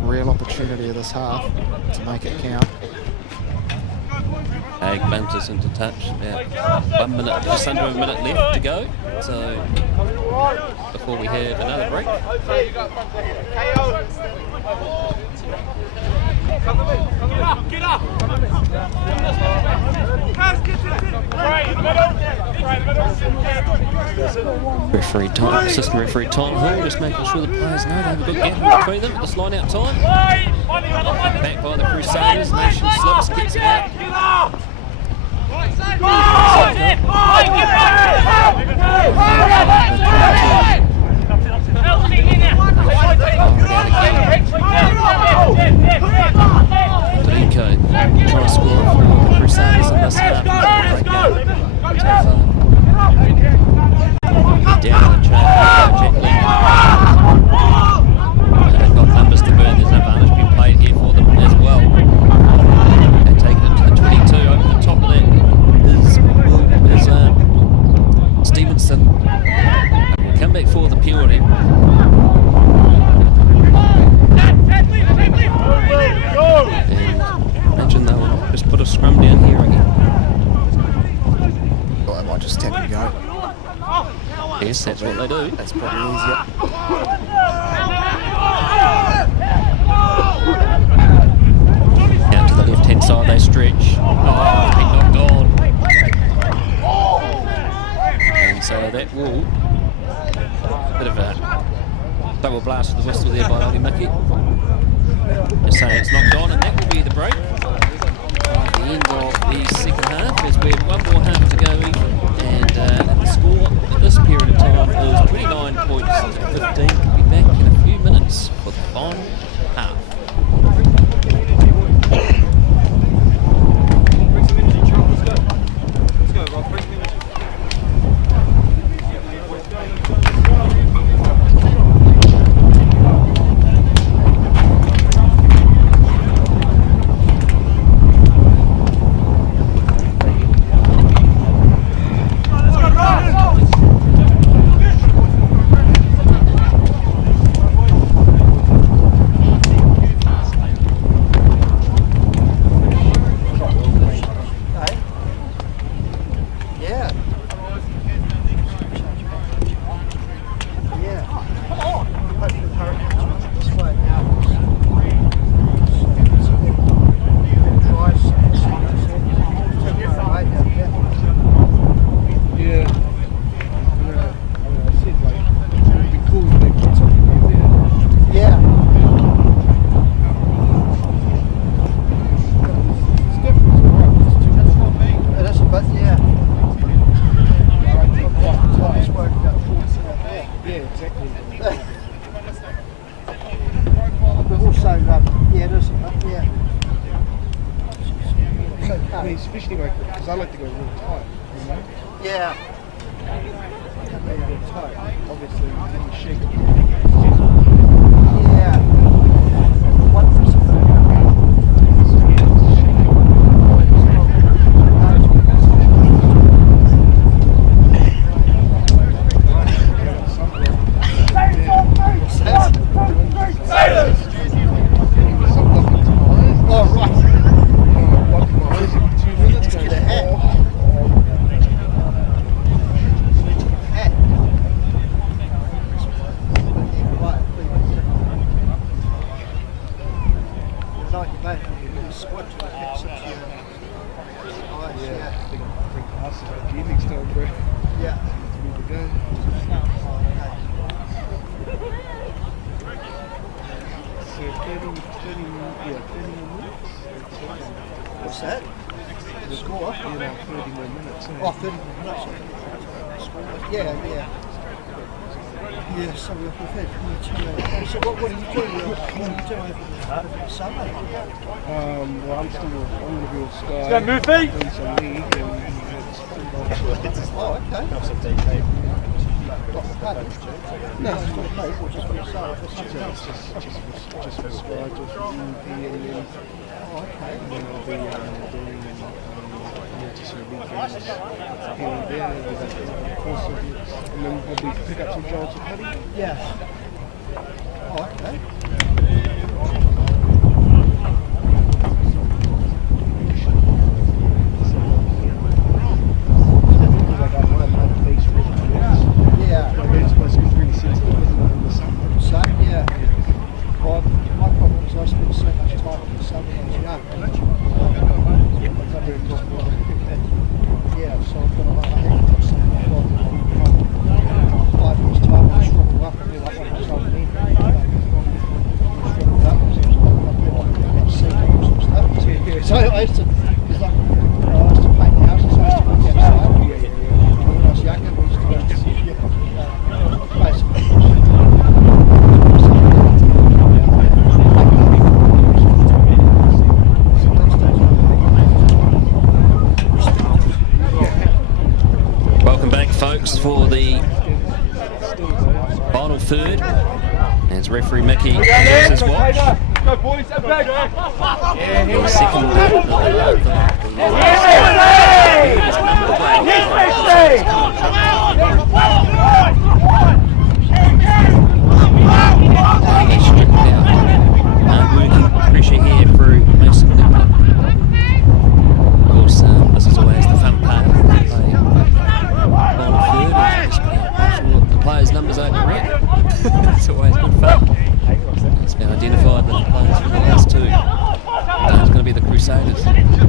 real opportunity of this half to make it count. Ag bumps us into touch. About 1 minute, just under a minute left to go. So before we have another break. Get up. Referee time, assistant referee Tom Hall, just making sure the players know they have a good gap between them at this line out time. Back by the Crusaders, Nation slips, gets it out. Trinko trying to score for the Crusaders in this half. Down the track, Jack Lee. They've got numbers to burn. There's an advantage being played here for them as well. They take it to the 22. Over the top of that is Stevenson. We'll come back for the penalty. Imagine they'll just put a scrum down here again. Well, they might just tap and go. Yes, that's what they do. That's probably easier. Out to the left-hand side, they stretch. Oh, been knocked on. And so that will... Bit of a double blast of the whistle there by Ollie Mickey. Just saying it's knocked on, and that will be the break. At the end of the second half, as we have one more half to go even. And the score at this period of time is 29 points to 15. We'll be back in a few minutes for the final half. Let's go, Rob. Bring some energy. mean, especially because I like to go real tight, you know? Yeah. Real tight. Obviously, you didn't shake it. Yeah. One for some. Oh, right. Let's get a hat. Hat. Right, like your back, you squat to the hips up to your eyes, yeah. Bring us about gear next time, bro. Yeah. Here we go. So 30 minutes. What's that? The score? 30 more minutes. Oh, 30 more minutes. Yeah, yeah. Yeah, so we've had so what are you doing? What are you doing over the summer? Well, I'm going to be with Sky. Let's go, Murphy! Doing some league and it's pretty much Oh, okay. no, Not the pay. No, it's not paid, or just for yourself. just for Sky, just for EP and then Oh, okay. I'll be doing emergency weekends here and there, and then probably pick up some jobs with Huddy. Yeah. Oh, okay. Yeah. So, yeah. Well, my problem is I spend so much time in the sun when I was young. Yeah, so I've got a lot of heavy stuff. 5 years time, I shriveled up and be like what I was told me. Shriveled up, so I used to, because like, I used to paint houses, so I used to work outside. When I was younger, we used to go to basically. Welcome back, folks, for the final third. As referee Mickey gives his watch. Go, boys, up back! The second working pressure here through Mason Nippler. Of course, this is always the fun part. The players' numbers are correct. It's always good fun. It's been identified that the players for the last two. It's going to be the Crusaders.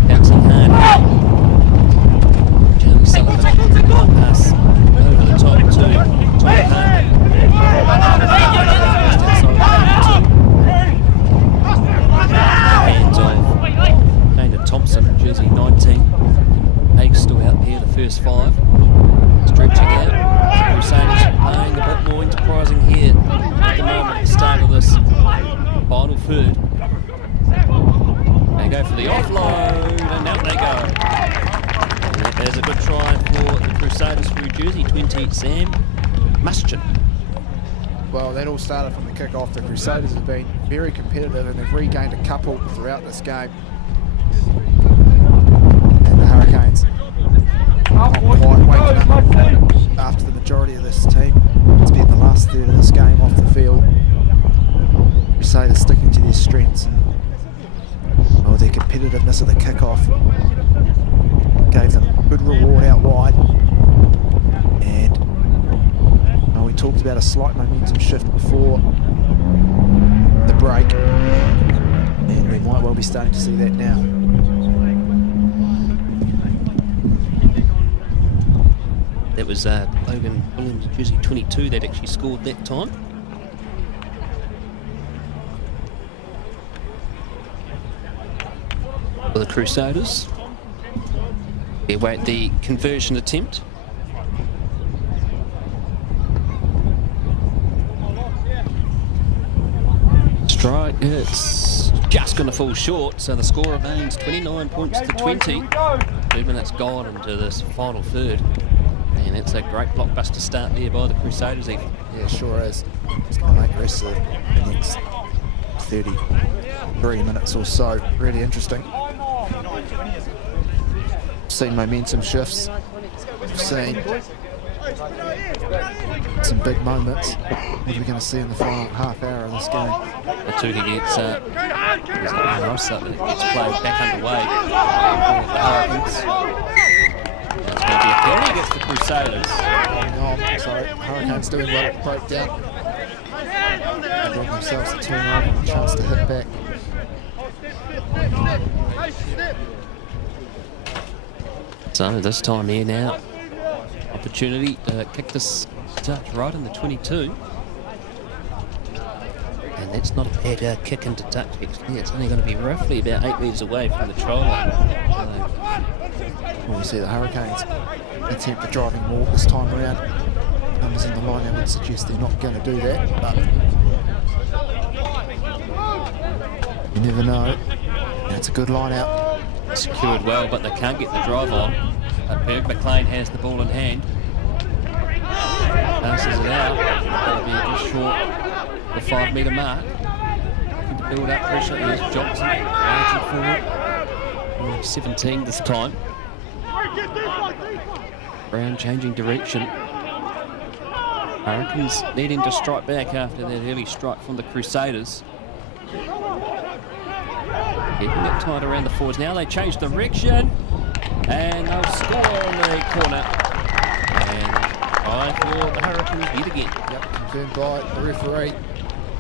Bouncing hard. Jeremy Sullivan. Pass over the top to hands of Nathan Thompson, jersey 19. Haig's still out here, the first 5. Stretching out. Crusaders playing a bit more enterprising here at the moment at the start of this final third. They go for the offload, and out they go. And there's a good try for the Crusaders through jersey 20, Sam Muschin. Well, that all started from the kick-off. The Crusaders have been very competitive and they've regained a couple throughout this game. And the Hurricanes not quite waking up after the majority of this team spent the last third of this game off the field. Crusaders sticking to their strengths and their competitiveness of the kick-off gave them good reward out wide. And we talked about a slight momentum shift before the break, and we might well be starting to see that now. That was Logan Williams, jersey 22, that actually scored that time. For the Crusaders. They wait the conversion attempt. Strike, it's just going to fall short, so the score remains 29 points to 20. 2 minutes gone into this final third. And it's a great blockbuster start there by the Crusaders even. Yeah, sure is. It's going to make the rest of the next 33 minutes or so really interesting. Seen momentum shifts. We've seen some big moments. What are we going to see in the final half hour of this game? The Tuki gets Rossa that gets played back underway. The Hurricanes. It's going to be a penalty against the Crusaders. Oh, sorry, Hurricanes doing well at the breakdown. Giving themselves a turnover and a chance to hit back. So this time here now, opportunity to kick this touch right in the 22. And that's not a bad kick into touch actually. It's only going to be roughly about 8 metres away from the try line. Well, we see the Hurricanes attempt the driving walk this time around. Numbers in the line, I would suggest they're not going to do that, but you never know. It's a good line out. Secured well, but they can't get the drive on. Berg McLean has the ball in hand. Passes it out. That'll be just short the 5 metre mark. Looking to build up pressure. Here's Johnson, marching forward. 17 this time. Brown changing direction. Hurricanes needing to strike back after that early strike from the Crusaders. Getting it tight around the forwards. Now they change direction. And they'll score on the corner. And I for the Hurricanes yet again. Yep, confirmed by the referee.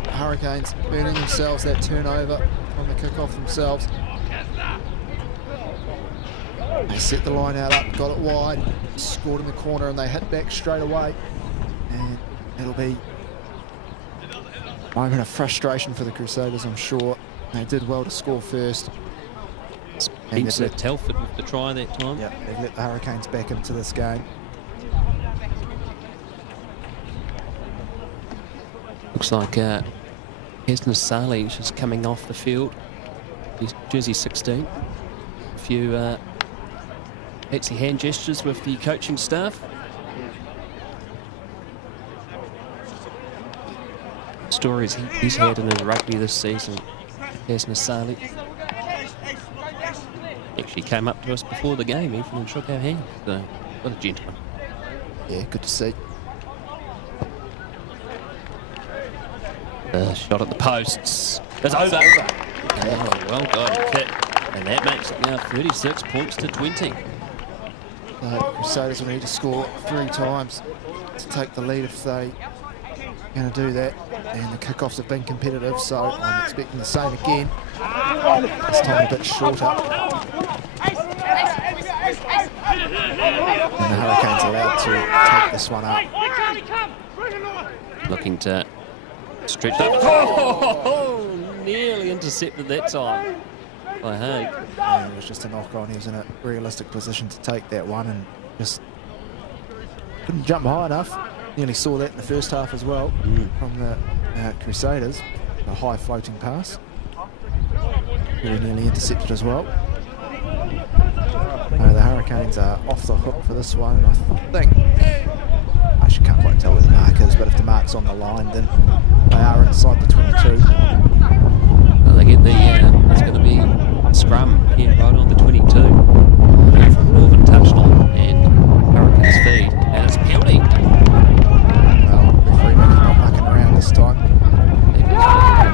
The Hurricanes earning themselves that turnover on the kick-off themselves. They set the line out up, got it wide, scored in the corner, and they hit back straight away. And it'll be a moment of frustration for the Crusaders, I'm sure. They did well to score first. It's Telford with the try that time. Yeah, they've let the Hurricanes back into this game. Looks like Hesna Saleh is just coming off the field. He's jersey 16. A few fancy hand gestures with the coaching staff. Stories he's had in his rugby this season. Hesna Saleh actually came up to us before the game even and shook our hand. So, what a gentleman. Yeah, good to see. Shot at the posts. It's over. Oh, well done kick. And that makes it now 36 points to 20. The Crusaders will need to score 3 times to take the lead if they're going to do that. And the kickoffs have been competitive, so I'm expecting the same again. This time a bit shorter. And the Hurricanes are allowed to take this one up. Looking to stretch up. Oh, nearly intercepted that time by Haig. And it was just a knock on. He was in a realistic position to take that one and just couldn't jump high enough. Nearly saw that in the first half as well from the Crusaders. A high floating pass. Very nearly intercepted as well. The Hurricanes are off the hook for this one, and I think, I actually can't quite tell where the mark is, but if the mark's on the line, then they are inside the 22. Well, they get the, it's going to be a scrum here right on the 22. From Northern touchline, and Hurricanes feed, and it's a penalty. Well, referee not mucking around this time. The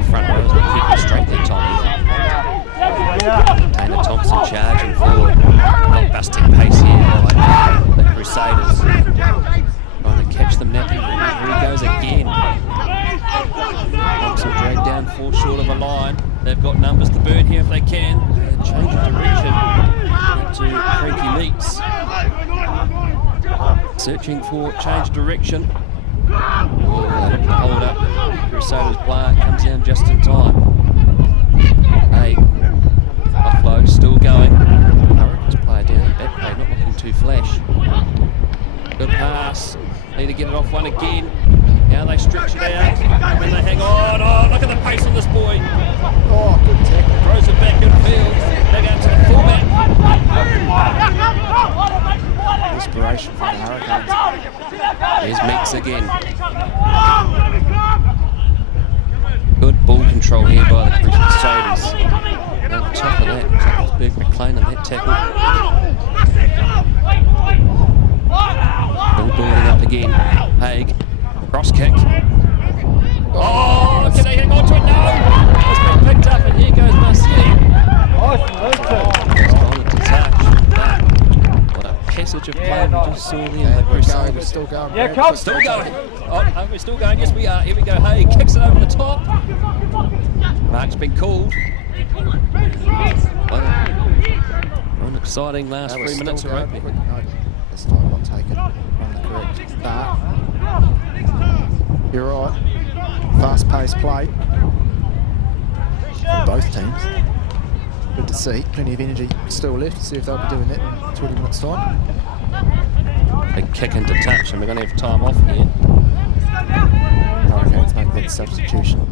front row has been keeping straight that time. Taylor Thompson charging forward. Busting pace here by the Crusaders. Trying to catch them napping. Here he goes again. Thompson dragged down, fall short of a line. They've got numbers to burn here if they can. Change of direction to Frankie Meeks. Searching for change direction. Hold up. Crusaders player comes down just in time. Hey, offload still going. Hurricanes player down at back play, not looking too flash. Good pass. Need to get it off one again. Now they stretch it out. And when they hang on, oh, look at the pace on this boy. Oh, good tackle. Throws it back in field. Back out to the fullback. Desperation from the Hurricanes. There's Meeks again. Good ball control here by the Crusaders. Over top of that, it's big McLean on that tackle. Ball boarding up again. Haig, cross kick. Oh, can they hang on to it? No! It's been picked up and here goes Marcelli. Just gone into touch. What a passage of play we just saw there. And we're still going. Yeah, Brad. come. Still going. Oh, we're still going. Yes, we are. Here we go. Haig kicks it over the top. Mark's been called. What an exciting last That was 3 minutes still of going. rugby. Quick note. This time not taken on the correct start. You're right. Fast-paced play from both teams. Good to see. Plenty of energy still left. See if they'll be doing that in 20 minutes' time. Big kick into touch, and we're going to have time off here. Hurricanes make that substitution.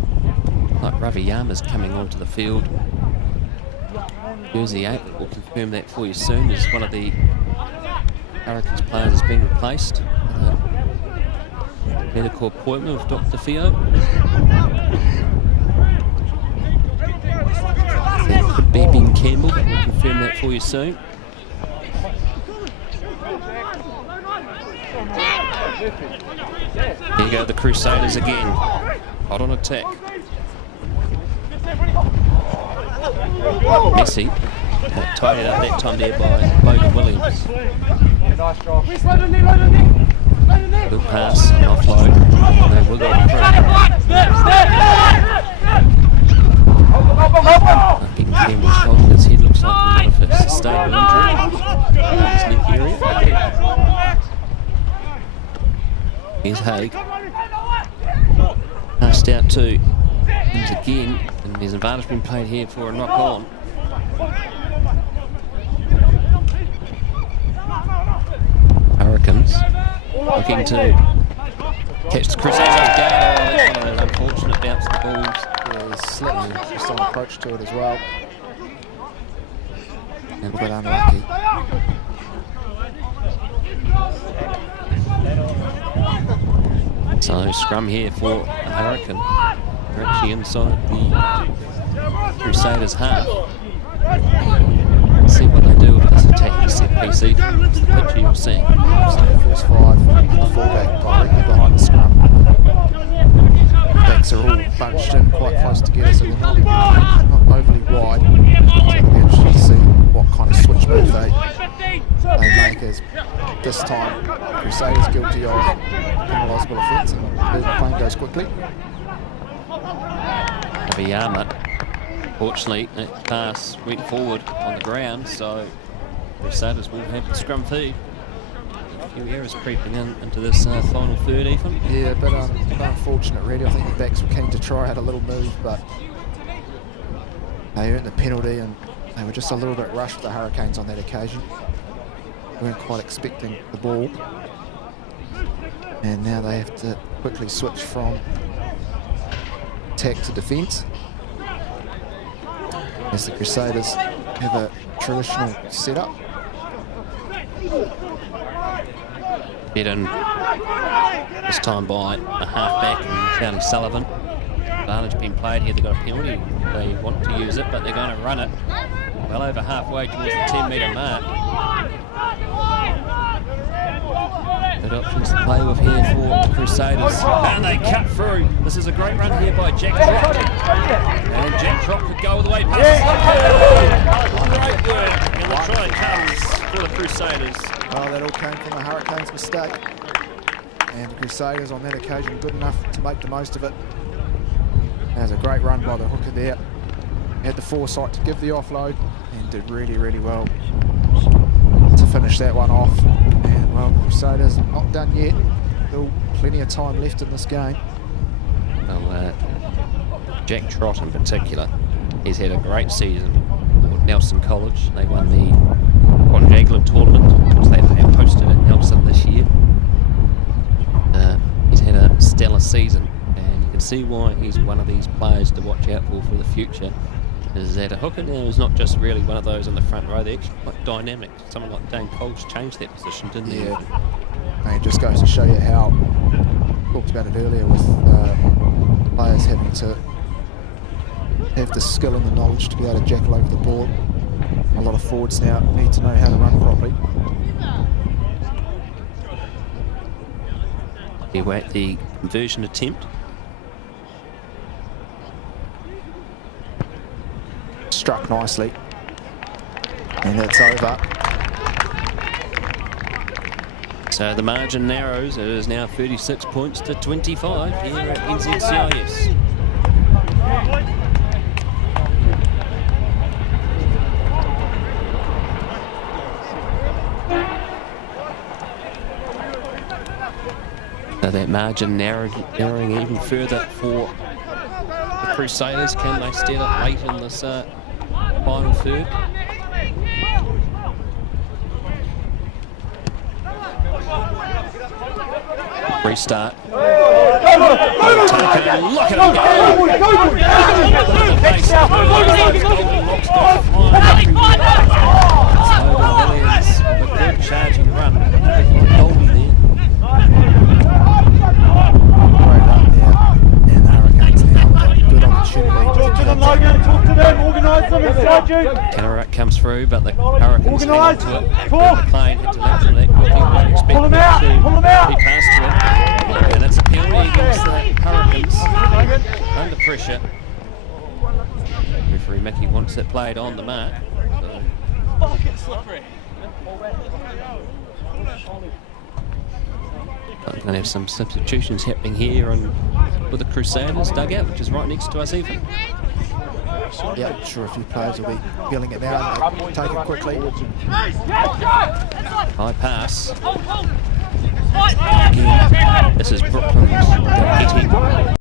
Like Ravi Yama's coming onto the field. Jersey 8, we'll confirm that for you soon, as one of the Hurricanes players has been replaced. Medical appointment with Dr. Theo. That could be Ben Campbell, we'll confirm that for you soon. Here go the Crusaders again. Hot on attack. Messi tied it up that time there by Logan Williams. Nice job. Good pass, and offload. They will go through. Ben Campbell's holding his head, looks like he might have sustained an injury in his neck area. Here's Haig. Passed out to Hims again, and there's advantage being played here for a knock on. Hurricanes looking to catch the Crusaders off guard. Oh, that's one of those unfortunate bouncing balls. Yeah, he's slightly just on approach to it as well. And a bit unlucky. So scrum here for a Hurricane. They're actually inside the Crusaders half. Let's see what they do with this attacking set piece. It's the picture you're seeing. So the first five, the fullback directly behind the scrum. Backs are all bunched in quite close together, so they're not overly wide. So it'll be interesting to see what kind of switch move they make, as this time Crusaders guilty of penalisable offence, and the plane goes quickly. Viyama, fortunately, that pass went forward on the ground, so Crusaders will have the scrum feed. A few errors creeping into this final third, even. Yeah, but unfortunate really. I think the backs were keen to try out a little move, but they earned the penalty, and they were just a little bit rushed, the Hurricanes, on that occasion. They weren't quite expecting the ball, and now they have to quickly switch from attack to defence, as the Crusaders have a traditional setup. Beaten this time by a half-back, Charlie Sullivan. Advantage being played here. They've got a penalty. They want to use it, but they're going to run it well over halfway towards the 10-metre mark. Good options to play with here for the Crusaders. And they cut through. This is a great run here by Jack Trott. And Jack Trott could go all the way past. Great work. And the try comes for the Crusaders. Well, that all came from the Hurricanes' mistake, and the Crusaders on that occasion good enough to make the most of it. That was a great run by the hooker there. Had the foresight to give the offload and did really, really well to finish that one off. And well, Crusaders not done yet. Still plenty of time left in this game. Well, Jack Trott in particular, he's had a great season at Nelson College. They won the Bonjangla tournament, which they have hosted at Nelson this year. He's had a stellar season. see why he's one of these players to watch out for the future. Is that a hooker now is not just really one of those on the front row, they're actually quite dynamic. Someone like Dane Cole's changed that position, didn't he? Yeah, and it just goes to show you how, talked about it earlier, with players having to have the skill and the knowledge to be able to jackal over the ball. A lot of forwards now need to know how to run properly. Here we're at the conversion attempt. Struck nicely, and that's over. So the margin narrows. It is now 36 points to 25 here at NZCIS. So that margin narrowing even further for the Crusaders. Can they steal it late in this final third? Restart. Look at him go! A good charging run. Goldie there. Great run there, and the Hurricanes now with a good opportunity. Talk to them, Logan. Talk to them. Organise them inside you. Canarac comes through, but the Hurricanes hang on to it. Talk. McLean had to lateral that quickly. Pull them out. Pull them out. He passed to it. And it's a penalty against the Hurricanes. Under pressure. Referee Mickey wants it played on the mark. So. Slippery. But we're going to have some substitutions happening here and with the Crusaders dugout, which is right next to us even. Yeah, I'm sure a few players will be feeling it now and they take it quickly. High pass. Again, this is Brooklyn's hitting. 21.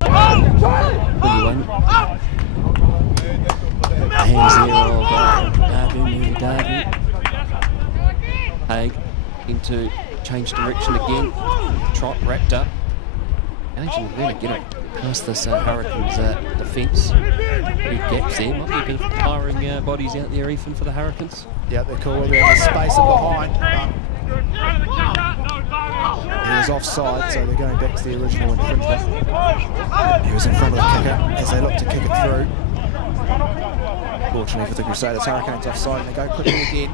Hands there of Darby. Haig into change direction again. Trot wrapped up. Managing to really get it past this Hurricanes defence. Few gaps there. Might be a bit of tiring bodies out there even for the Hurricanes. Yeah, they're cool. They have the space in behind. He was offside, so they're going back to the original infringement. He was in front of the kicker as they look to kick it through. Fortunately for the Crusaders, Hurricanes offside, and they go quickly again.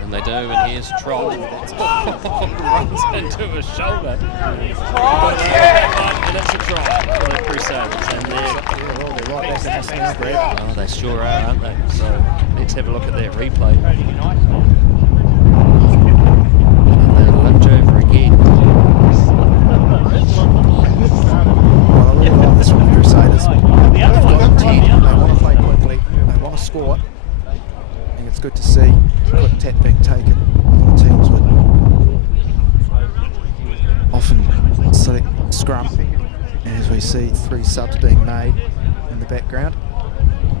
And they do, and here's Troll. Runs into his shoulder. And it's a try for the Crusaders. And they're They're right back in this now, Brad. oh, they sure are, aren't they? So let's have a look at that replay. And they lunge over again. Well, I really like this from the Crusaders. They've got 10, they want to play quickly, they want to score. I think it's good to see quick tap being taken. A lot of teams would often select scrum, as we see 3 subs being made in the background.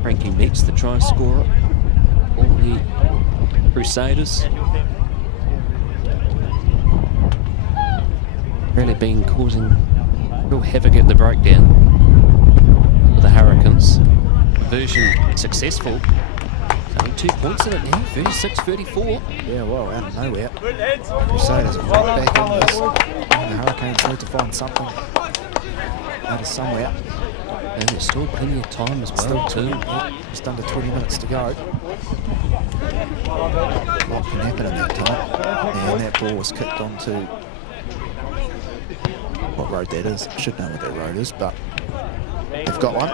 Frankie Metz, the try scorer. All the Crusaders. Really been causing real havoc at the breakdown for the Hurricanes. Conversion successful. Only 2 points in it now, 36-34. Yeah, well, out of nowhere. Crusaders are right back in this. And the Hurricanes need to find something out of somewhere. And there's still plenty of time as Still well, too. just under 20 minutes to go. What can happen in that time? And that ball was kicked onto what road that is. I should know what that road is, but they've got one.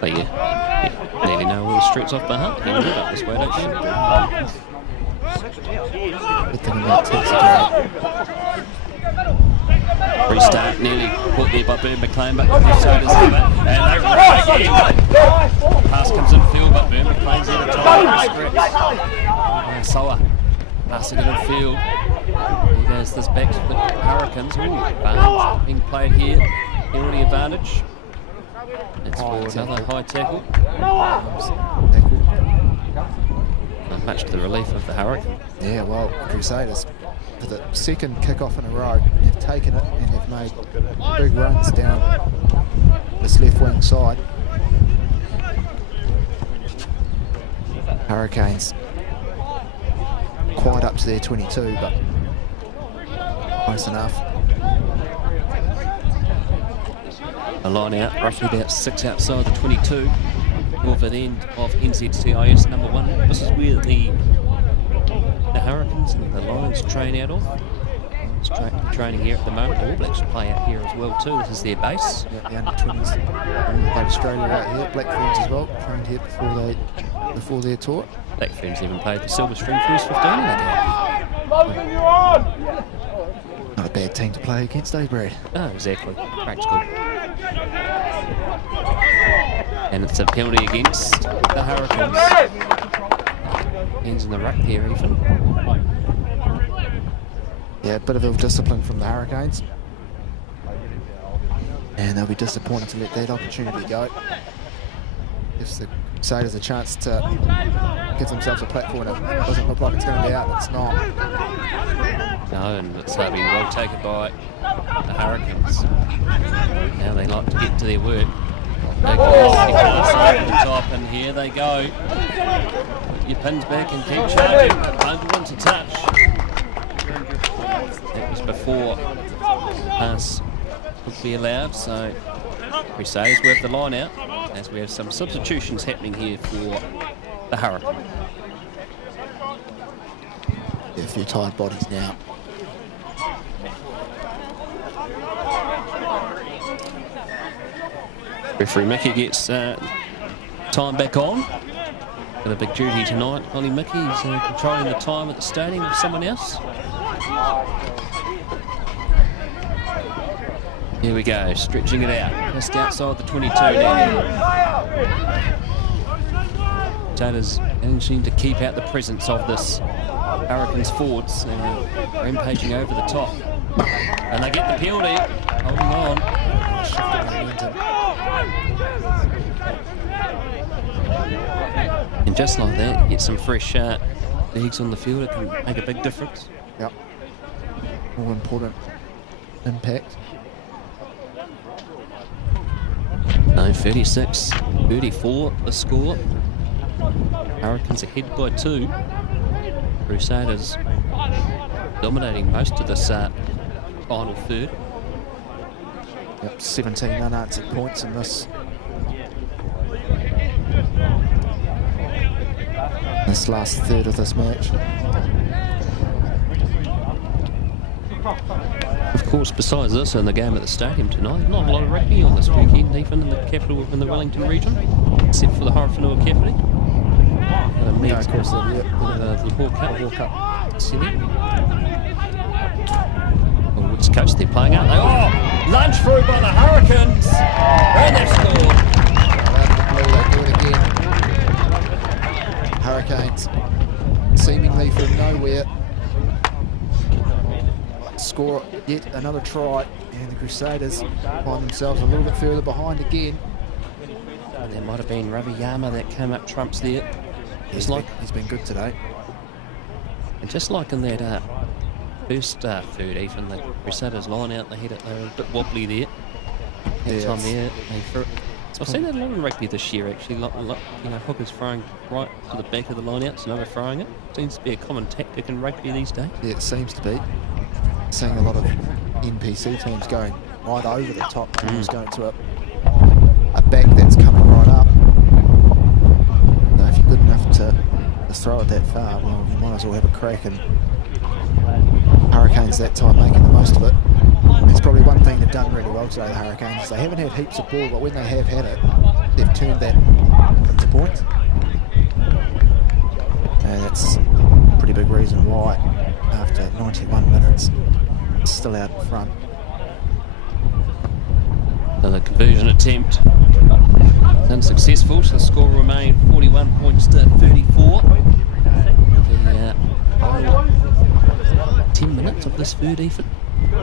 But yeah, nearly know all the streets off by Hutt. You can live up this way, don't you? Good thing about Texas. Restart nearly caught there by Bern McLean, but the Crusaders have it. And they run again. Pass comes in field, but Bern McLean's there to try and Soa passing it in field. He goes this back to the Hurricanes. Ooh, Barnes being played here. Penalty advantage. It's for another high tackle. Not much to the relief of the Hurricanes. Yeah, well, Crusaders for the second kick-off in a row. They've taken it and they've made big runs down this left wing side. Hurricanes quite up to their 22, but close enough. A line out, roughly about 6 outside the 22. Northern end of NZCIS number 1. This is where the Hurricanes and the Lions train out of. Training here at the moment. The All Blacks play out here as well too. This is their base. Yeah, the under-20s played Australia out here. Black Ferns as well, trained here before their tour. Black Ferns even played the Silver String first 15 in that game. Not a bad team to play against, eh, Brad? Oh, exactly. Practical. And it's a penalty against the Hurricanes. Hands in the ruck there, even. Yeah, a bit of ill-discipline from the Hurricanes. And they'll be disappointed to let that opportunity go. Gives the Crusaders a chance to give themselves a platform. It doesn't look like it's going to be out, but it's not. No, and it's been well taken by the Hurricanes. Now they like to get to their work. They go over the top, and here they go. Put your pins back and keep charging. Over one to touch. That was before pass could be allowed, so Crusaders will have the line out as we have some substitutions happening here for the Hurricanes. Yeah, a few tired bodies now. Referee Mickey gets time back on. Got a big duty tonight. Ollie Mickey's controlling the time at the stadium with someone else. Here we go, stretching it out. Just outside the 22 now. Taylor's managing to keep out the presence of this Hurricanes forwards. Rampaging over the top. And they get the penalty. Holding on. And just like that, get some fresh legs on the field. It can make a big difference. Yep. More important impact. No, 36-34 the score. Hurricanes ahead by 2. Crusaders dominating most of this final third. Yep, 17 unanswered points in this last third of this match. Of course, besides this and the game at the stadium tonight, not a lot of rugby on this weekend, even in the capital, in the Wellington region, except for the Horowhenua Capital. No, of course, the Hawk Cup. Woods coach they're playing out. Lunge through by the Hurricanes, and they've scored. Out of the blue, they do it again. Hurricanes, seemingly from nowhere, score yet another try, and the Crusaders find themselves a little bit further behind again. That might have been Ravi Yama that came up trumps there. He's been good today. And just like in that first third, even the Crusaders line out, they were a bit wobbly there. That time there, I've seen that a lot in rugby this year actually. Hookers throwing right to the back of the line outs and overthrowing it. Seems to be a common tactic in rugby these days. Yeah, it seems to be. Seeing a lot of NPC teams going right over the top, almost going to a back that's coming right up. So if you're good enough to throw it that far, well, you might as well have a crack. And Hurricanes that time making the most of it. It's probably one thing they've done really well today, the Hurricanes. They haven't had heaps of ball, but when they have had it, they've turned that into points. And that's a pretty big reason why, after 91 minutes, it's still out in front. Another conversion attempt unsuccessful, so the score will remain 41 points to 34. The 10 minutes of this third even. Go,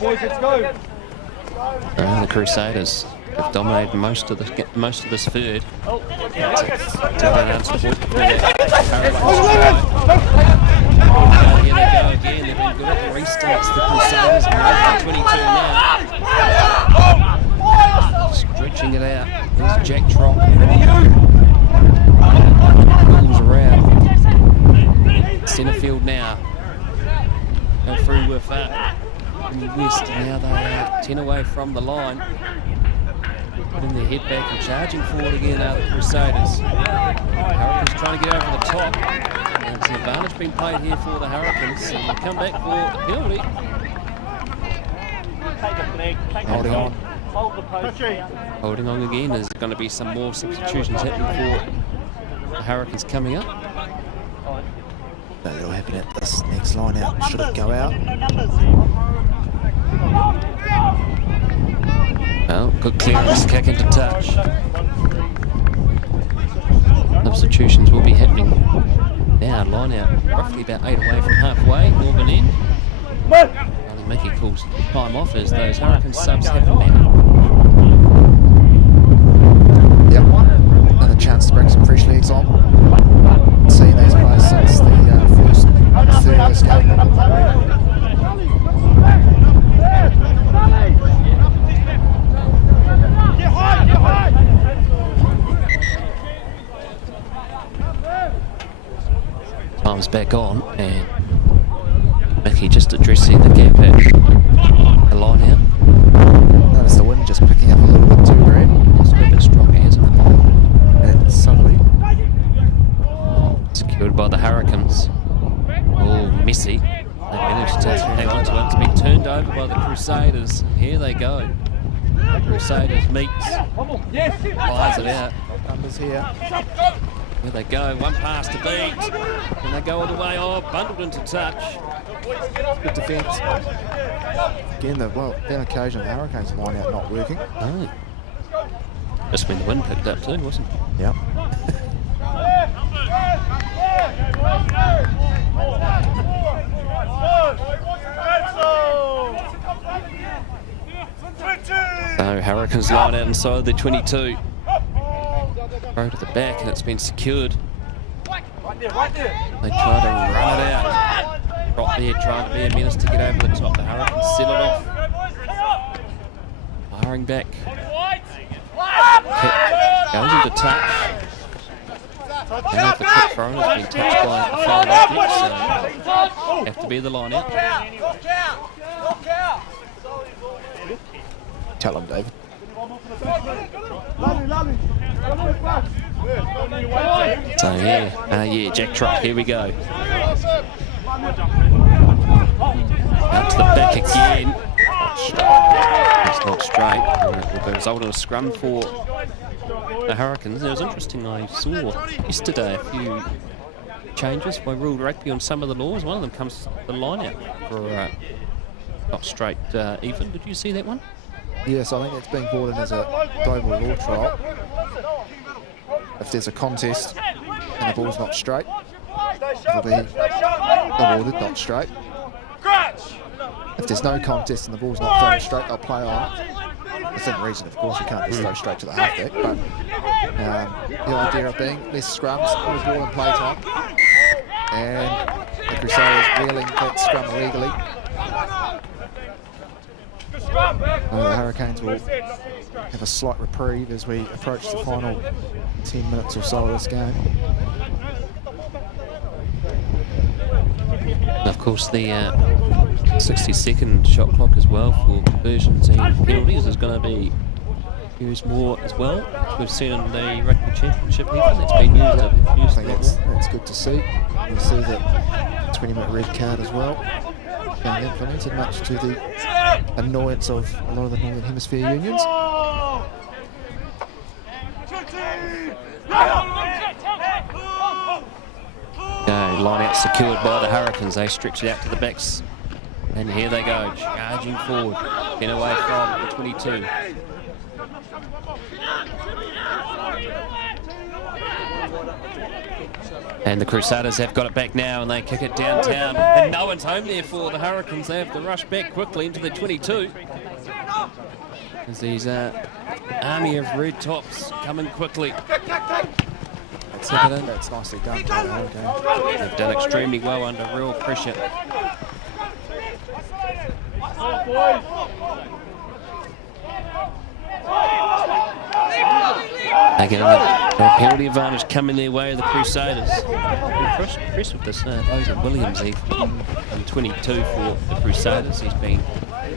boys, let's go. The Crusaders They've dominated most of this third. Here they go again. They've been good at the restarts. The Crusaders are 22 now. Stretching it out. There's Jack Trot. Pulls around. Centre field now. Go through with in the west. Now they are 10 away from the line. Putting their head back and charging forward again are the Crusaders. Hurricanes trying to get over the top. And it's an advantage being played here for the Hurricanes. And they come back for the penalty. Holding on. Holding on again. There's going to be some more substitutions happening for the Hurricanes coming up. That'll happen at this next line out. Should it go out? Well, good clearance, kick into touch. Substitutions will be happening now. Line out, roughly about 8 away from halfway, northern end. Only Mickey calls time off as those Hurricane subs happen now. Yep, another chance to bring some fresh legs on. Seen these players since the first third of this game. Time's back on, and Mickey just addressing the gap at the line out. Notice the wind just picking up a little bit too, Brad. It's a bit strong, hasn't it? And southerly. Secured by the Hurricanes. Oh, messy. They managed to hang on to it. It's been turned over by the Crusaders. Here they go. Crusaders meets. Fires it out. Numbers here. Here they go. One pass to beat. And they go all the way off. Bundled into touch. Good defence. Again, on occasion the Hurricanes line out not working. Oh. Just when the wind picked up too, wasn't it? Yep. So Hurricanes line out inside the 22. Throw to the back and it's been secured. They try to run it out. Drop there, trying to be a menace to get over the top. The Hurricanes set it off. Firing back. Kick goes into touch. Now the kick thrown has been touched by a foreign object, so have to be the line out. Tell him, David. So yeah, Jack Trot, here we go. Out to the back again. It's not straight. It will result in a scrum for the Hurricanes. It was interesting, I saw yesterday a few changes by ruled rugby on some of the laws. One of them comes to the line out for not straight even. Did you see that one? Yes, I think it's being brought in as a global law trial. If there's a contest and the ball's not straight, it'll be awarded not straight. If there's no contest and the ball's not thrown straight, they'll play on. Within reason, of course, you can't just throw straight to the halfback, but the idea of being less scrums, all ball in play time, and the Crusaders wheeling that scrum illegally. The Hurricanes will have a slight reprieve as we approach the final 10 minutes or so of this game. And of course, the 60-second shot clock as well for conversions and penalties is going to be used more as well. We've seen in the Rugby Championship even it's been used. I think that's good to see. We see that 20-minute red card as well being implemented, much to the annoyance of a lot of the Northern Hemisphere unions. Line out secured by the Hurricanes. They stretch it out to the backs. And here they go, charging forward. 10 away from the 22. And the Crusaders have got it back now and they kick it downtown. And no one's home there for the Hurricanes. They have to rush back quickly into the 22. As these army of red tops coming quickly. That's nicely done. Okay. They've done extremely well under real pressure. Again, the penalty advantage coming their way, the Crusaders. Impressed with this Logan Williams here. 22 for the Crusaders. He's been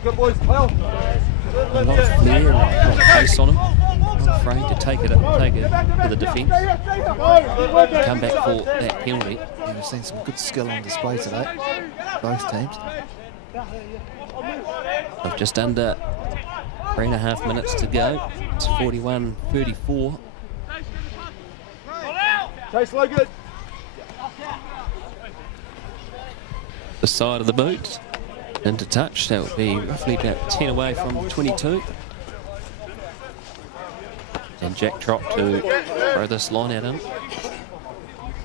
a lot of flair and a lot of pace on him. Not afraid to take it to the defence. Come back for that penalty. Yeah, we've seen some good skill on display today, both teams. Of just under 3.5 minutes to go. It's 41-34. Chase Logan. The side of the boot into touch. That will be roughly about 10 away from 22. And Jack Trott to throw this line out him.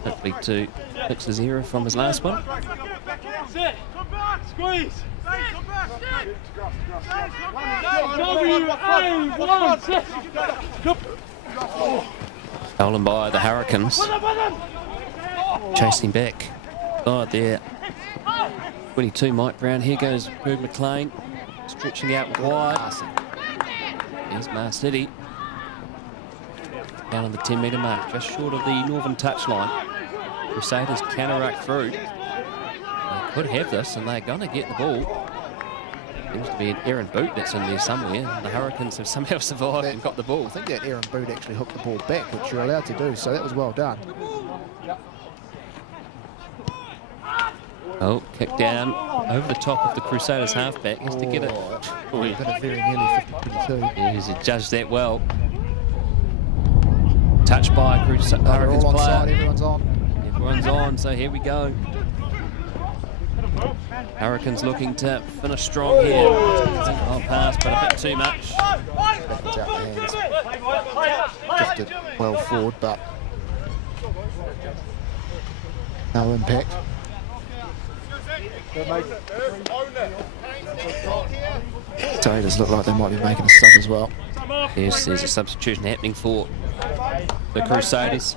Hopefully to fix his error from his last one. Sit. Squeeze. Stolen by the Hurricanes. Chasing back. Side there. 22 Mike Brown. Here goes Berg McLean. Stretching out wide. Here's Marcetti. Down on the 10-metre mark. Just short of the northern touchline. Crusaders counteract through. They could have this and they're going to get the ball. Seems to be an errant boot that's in there somewhere. The Hurricanes have somehow survived and got the ball. I think that errant boot actually hooked the ball back, which you're allowed to do, so that was well done. Oh, kick down over the top of the Crusaders halfback. Has to get it. Oh, been a very nearly 50-22. He's judged that well. Touched by a Hurricanes all on player. side, everyone's on. Everyone's on, so here we go. Hurricanes looking to finish strong here. Oh, pass, but a bit too much. Backwards out the hands. Drifted well forward, but no impact. Crusaders look like they might be making a sub as well. Yes, there's a substitution happening for the Crusaders.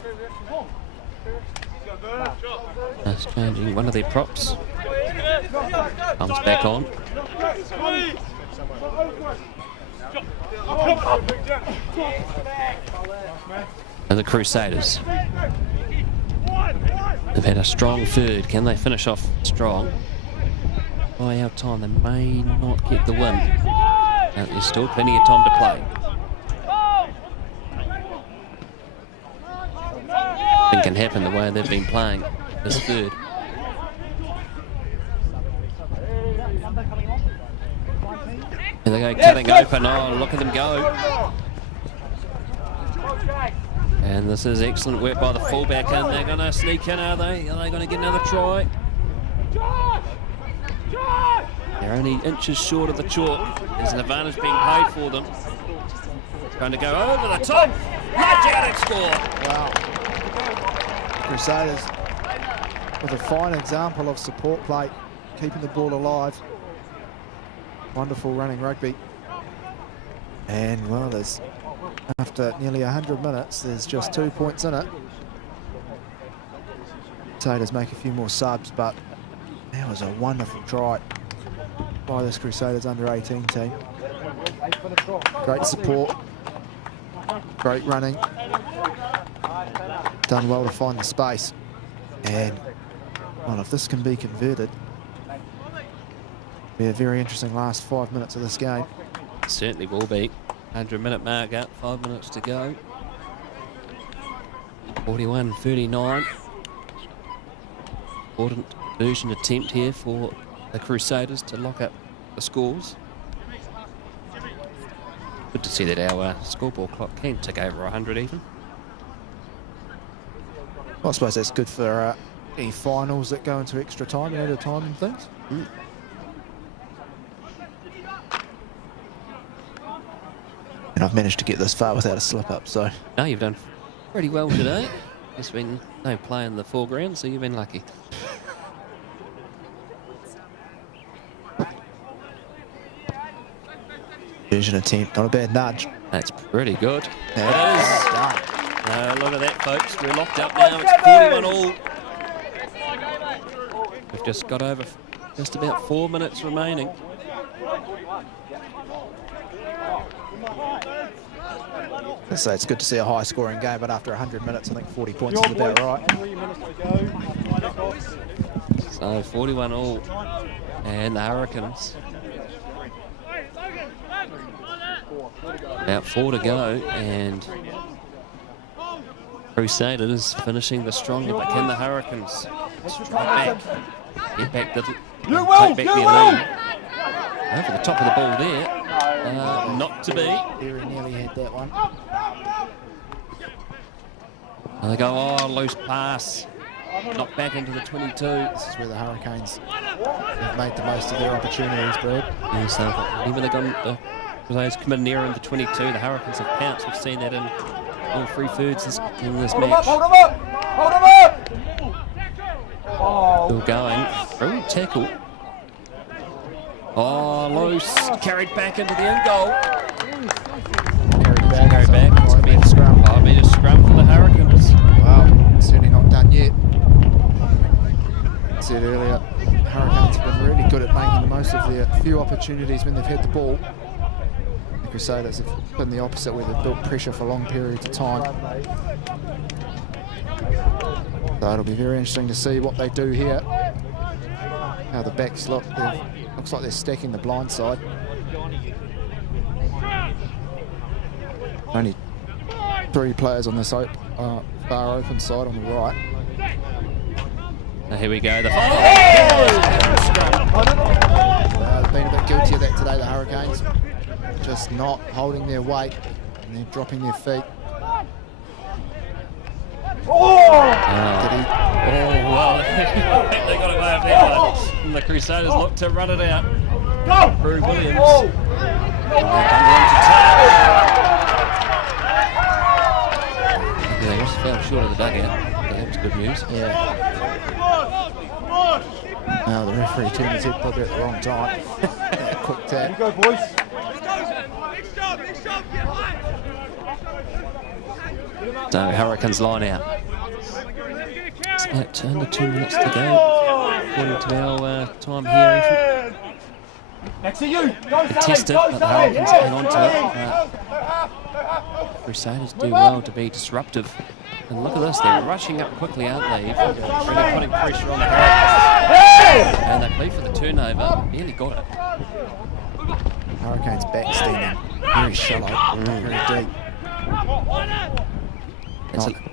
That's changing one of their props. Comes back on. And the Crusaders. They've had a strong third. Can they finish off strong? By our time, they may not get the win. But there's still plenty of time to play. It can happen the way they've been playing this third. Here they go, cutting open. Oh, look at them go. And this is excellent work by the fullback, and they're going to sneak in, are they? Are they going to get another try? They're only inches short of the chalk. There's an advantage being paid for them. Trying to go over the top. Right out and score. Wow. Crusaders with a fine example of support play, keeping the ball alive. Wonderful running rugby. And well, there's after nearly 100 minutes, there's just 2 points in it. Crusaders make a few more subs, but that was a wonderful try by this Crusaders under-18 team. Great support, great running, done well to find the space. And well, if this can be converted, it'll be a very interesting last 5 minutes of this game. Certainly will be. 100-minute mark out, 5 minutes to go. 41-39. Important version attempt here for the Crusaders to lock up the scores. Good to see that our scoreboard clock can tick over 100 even. Well, I suppose that's good for any finals that go into extra time and added time and things. Mm. And I've managed to get this far without a slip-up, so... No, you've done pretty well today. There's been no play in the foreground, so you've been lucky. Conversion attempt, not a bad nudge. That's pretty good. Yeah, It is. well done. Look at that, folks. We're locked up now. It's 41 all. We've just got over just about 4 minutes remaining. So it's good to see a high-scoring game, but after 100 minutes, I think 40 points is about right. 3 minutes to go. So 41 all, and the Hurricanes about 4 to go, and Crusaders finishing the stronger, but can the Hurricanes strike back, get back take back their lead? Over the top of the ball there, not to be. Very nearly had that one. And they go, oh, loose pass, knocked back into the 22. This is where the Hurricanes have made the most of their opportunities, Brad. Yeah, so whenever they got the Crusaders committed an error in the 22, the Hurricanes have pounced. We've seen that in all three thirds in this match. Hold him up! Hold him up! Still going. Brilliant tackle. Oh, loose. Carried back into the end goal. Carried back. It's going to be a scrum. Oh, it'll be a scrum for the Hurricanes. Well, certainly not done yet. I said earlier, Hurricanes have been really good at making the most of their few opportunities when they've had the ball. The Crusaders have been the opposite, where they've built pressure for long periods of time. So it'll be very interesting to see what they do here. How the backs look. Looks like they're stacking the blind side. Only 3 players on this far open side on the right. Now here we go. The They've been a bit guilty of that today, the Hurricanes. Just not holding their weight and then dropping their feet. well, they got away with that one. And the Crusaders look to run it out. Drew Williams. They just fell short of the dugout. That was good news. Yeah. Now the referee turned his head probably at the wrong time. Quick tap. Go, boys. So Hurricanes line out. It's about under 2 minutes to go. According to our time here. Next to you. Go, Test it, but the Hurricanes hang on to it. Crusaders do well to be disruptive. And look at this, they're rushing up quickly, aren't they? Really putting pressure on the Hurricanes. And they play for the turnover. Nearly got it. Hurricanes back standing very shallow, very deep.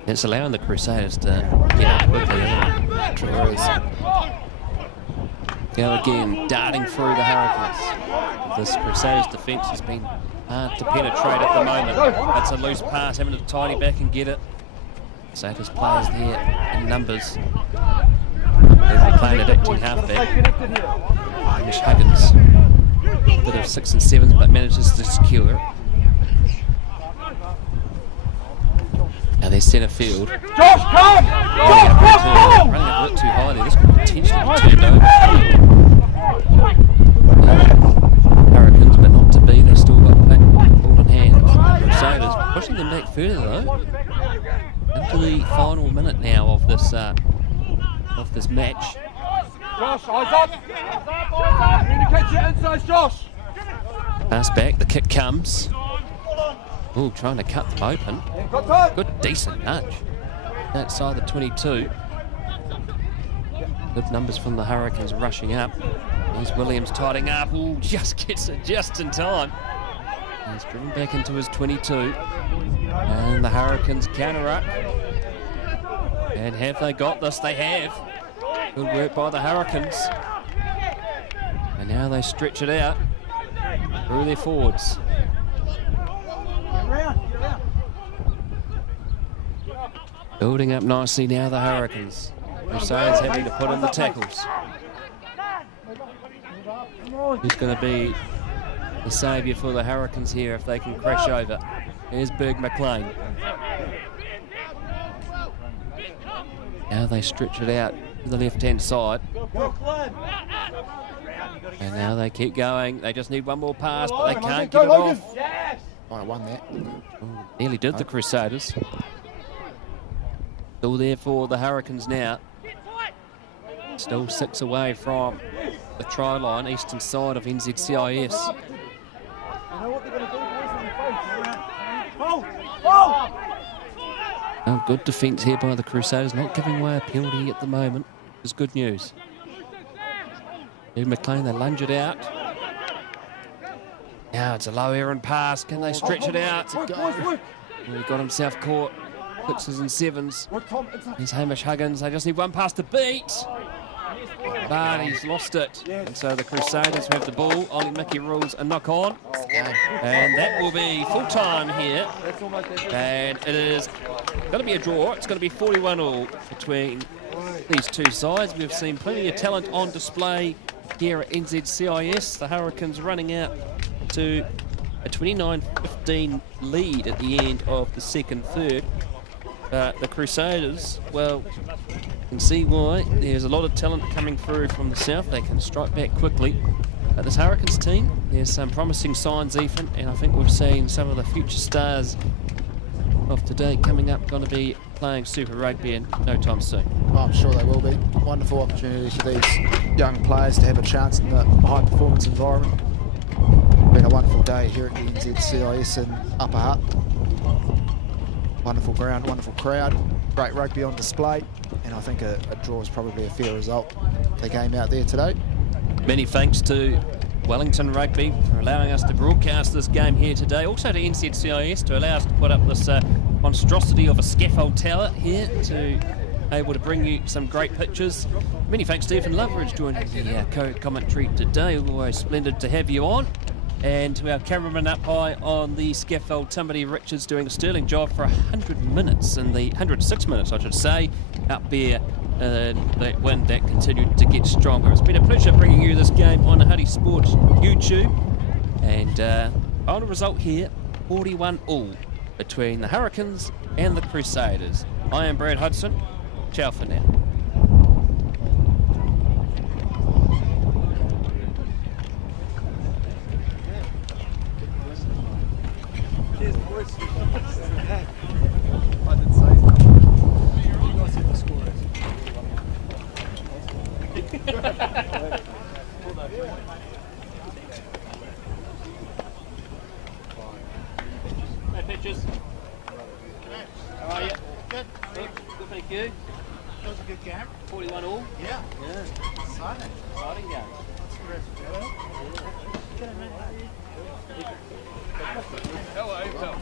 It's allowing the Crusaders to get up quickly, isn't it? Sure is. Go again, darting through the Hurricanes. This Crusaders defence has been hard to penetrate at the moment. It's a loose pass, having to tidy back and get it. Crusaders players there in numbers. They'll be playing at acting halfback. Hamish Huggins, bit of 6 and 7s, but manages to secure it. Now their centre field. Josh, come! Running a bit too high there. This could potentially be turned over. Hurricanes, but not to be. They've still got ball in hand. Crusaders pushing them back further though. Into the final minute now of this match. Josh, eyes up! Communicate your insides, Josh! Pass back, the kick comes. Ooh, trying to cut them open. Good, decent nudge. Outside the 22. Good numbers from the Hurricanes rushing up. Here's Williams tidying up. Ooh, just gets it just in time. He's driven back into his 22. And the Hurricanes counter up. And have they got this? They have. Good work by the Hurricanes. And now they stretch it out through their forwards. Building up nicely now, the Hurricanes. Crusaders having to put in the tackles. Who's going to be the saviour for the Hurricanes here if they can crash over? Here's Berg McLean. Now they stretch it out to the left-hand side. And now they keep going. They just need one more pass, but they can't get it off. Might have won that. Oh, nearly did the Crusaders. Still there for the Hurricanes now. Still 6 away from the try line, eastern side of NZCIS. You know what they're going to do, boys? Oh, good defence here by the Crusaders, not giving away a penalty at the moment. It's good news. Ed McLean, they lunge it out. Now it's a low errand pass. Can they stretch it out? Well, he got himself caught. 6s and 7s. Here's Hamish Huggins. They just need one pass to beat. But he's lost it. And so the Crusaders have the ball. Ollie Mickey rules a knock on. And that will be full time here. And it is going to be a draw. It's going to be 41-all between these two sides. We've seen plenty of talent on display here at NZCIS. The Hurricanes running out to a 29-15 lead at the end of the second third. But the Crusaders, well, you can see why. There's a lot of talent coming through from the south. They can strike back quickly. But this Hurricanes team, there's some promising signs even, and I think we've seen some of the future stars of today coming up, going to be playing Super Rugby in no time soon. Oh, I'm sure they will be. Wonderful opportunity for these young players to have a chance in the high performance environment. Been a wonderful day here at the NZCIS in Upper Hutt. Wonderful ground, wonderful crowd, great rugby on display, and I think a draw is probably a fair result for the game out there today. Many thanks to Wellington Rugby for allowing us to broadcast this game here today. Also to NZCIS to allow us to put up this monstrosity of a scaffold tower here to able to bring you some great pictures. Many thanks to Stephen Loveridge joining the co-commentary today. Always splendid to have you on. And to our cameraman up high on the scaffold, Timothy Richards, doing a sterling job for 100 minutes, and the 106 minutes, I should say, up there. That wind that continued to get stronger. It's been a pleasure bringing you this game on the Hutt Sports YouTube. And final result here, 41-all between the Hurricanes and the Crusaders. I am Brad Hudson. Ciao for now. Cheers, boys. I didn't say something. You guys said the score is. No pictures. How are you? Good. Good, thank you. That was a good game. 41 all. Yeah. Exciting. Exciting game. Hello, Phil.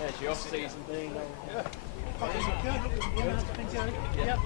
How's your off-season thing? Oh, is it good? Yeah, thank you. Yep.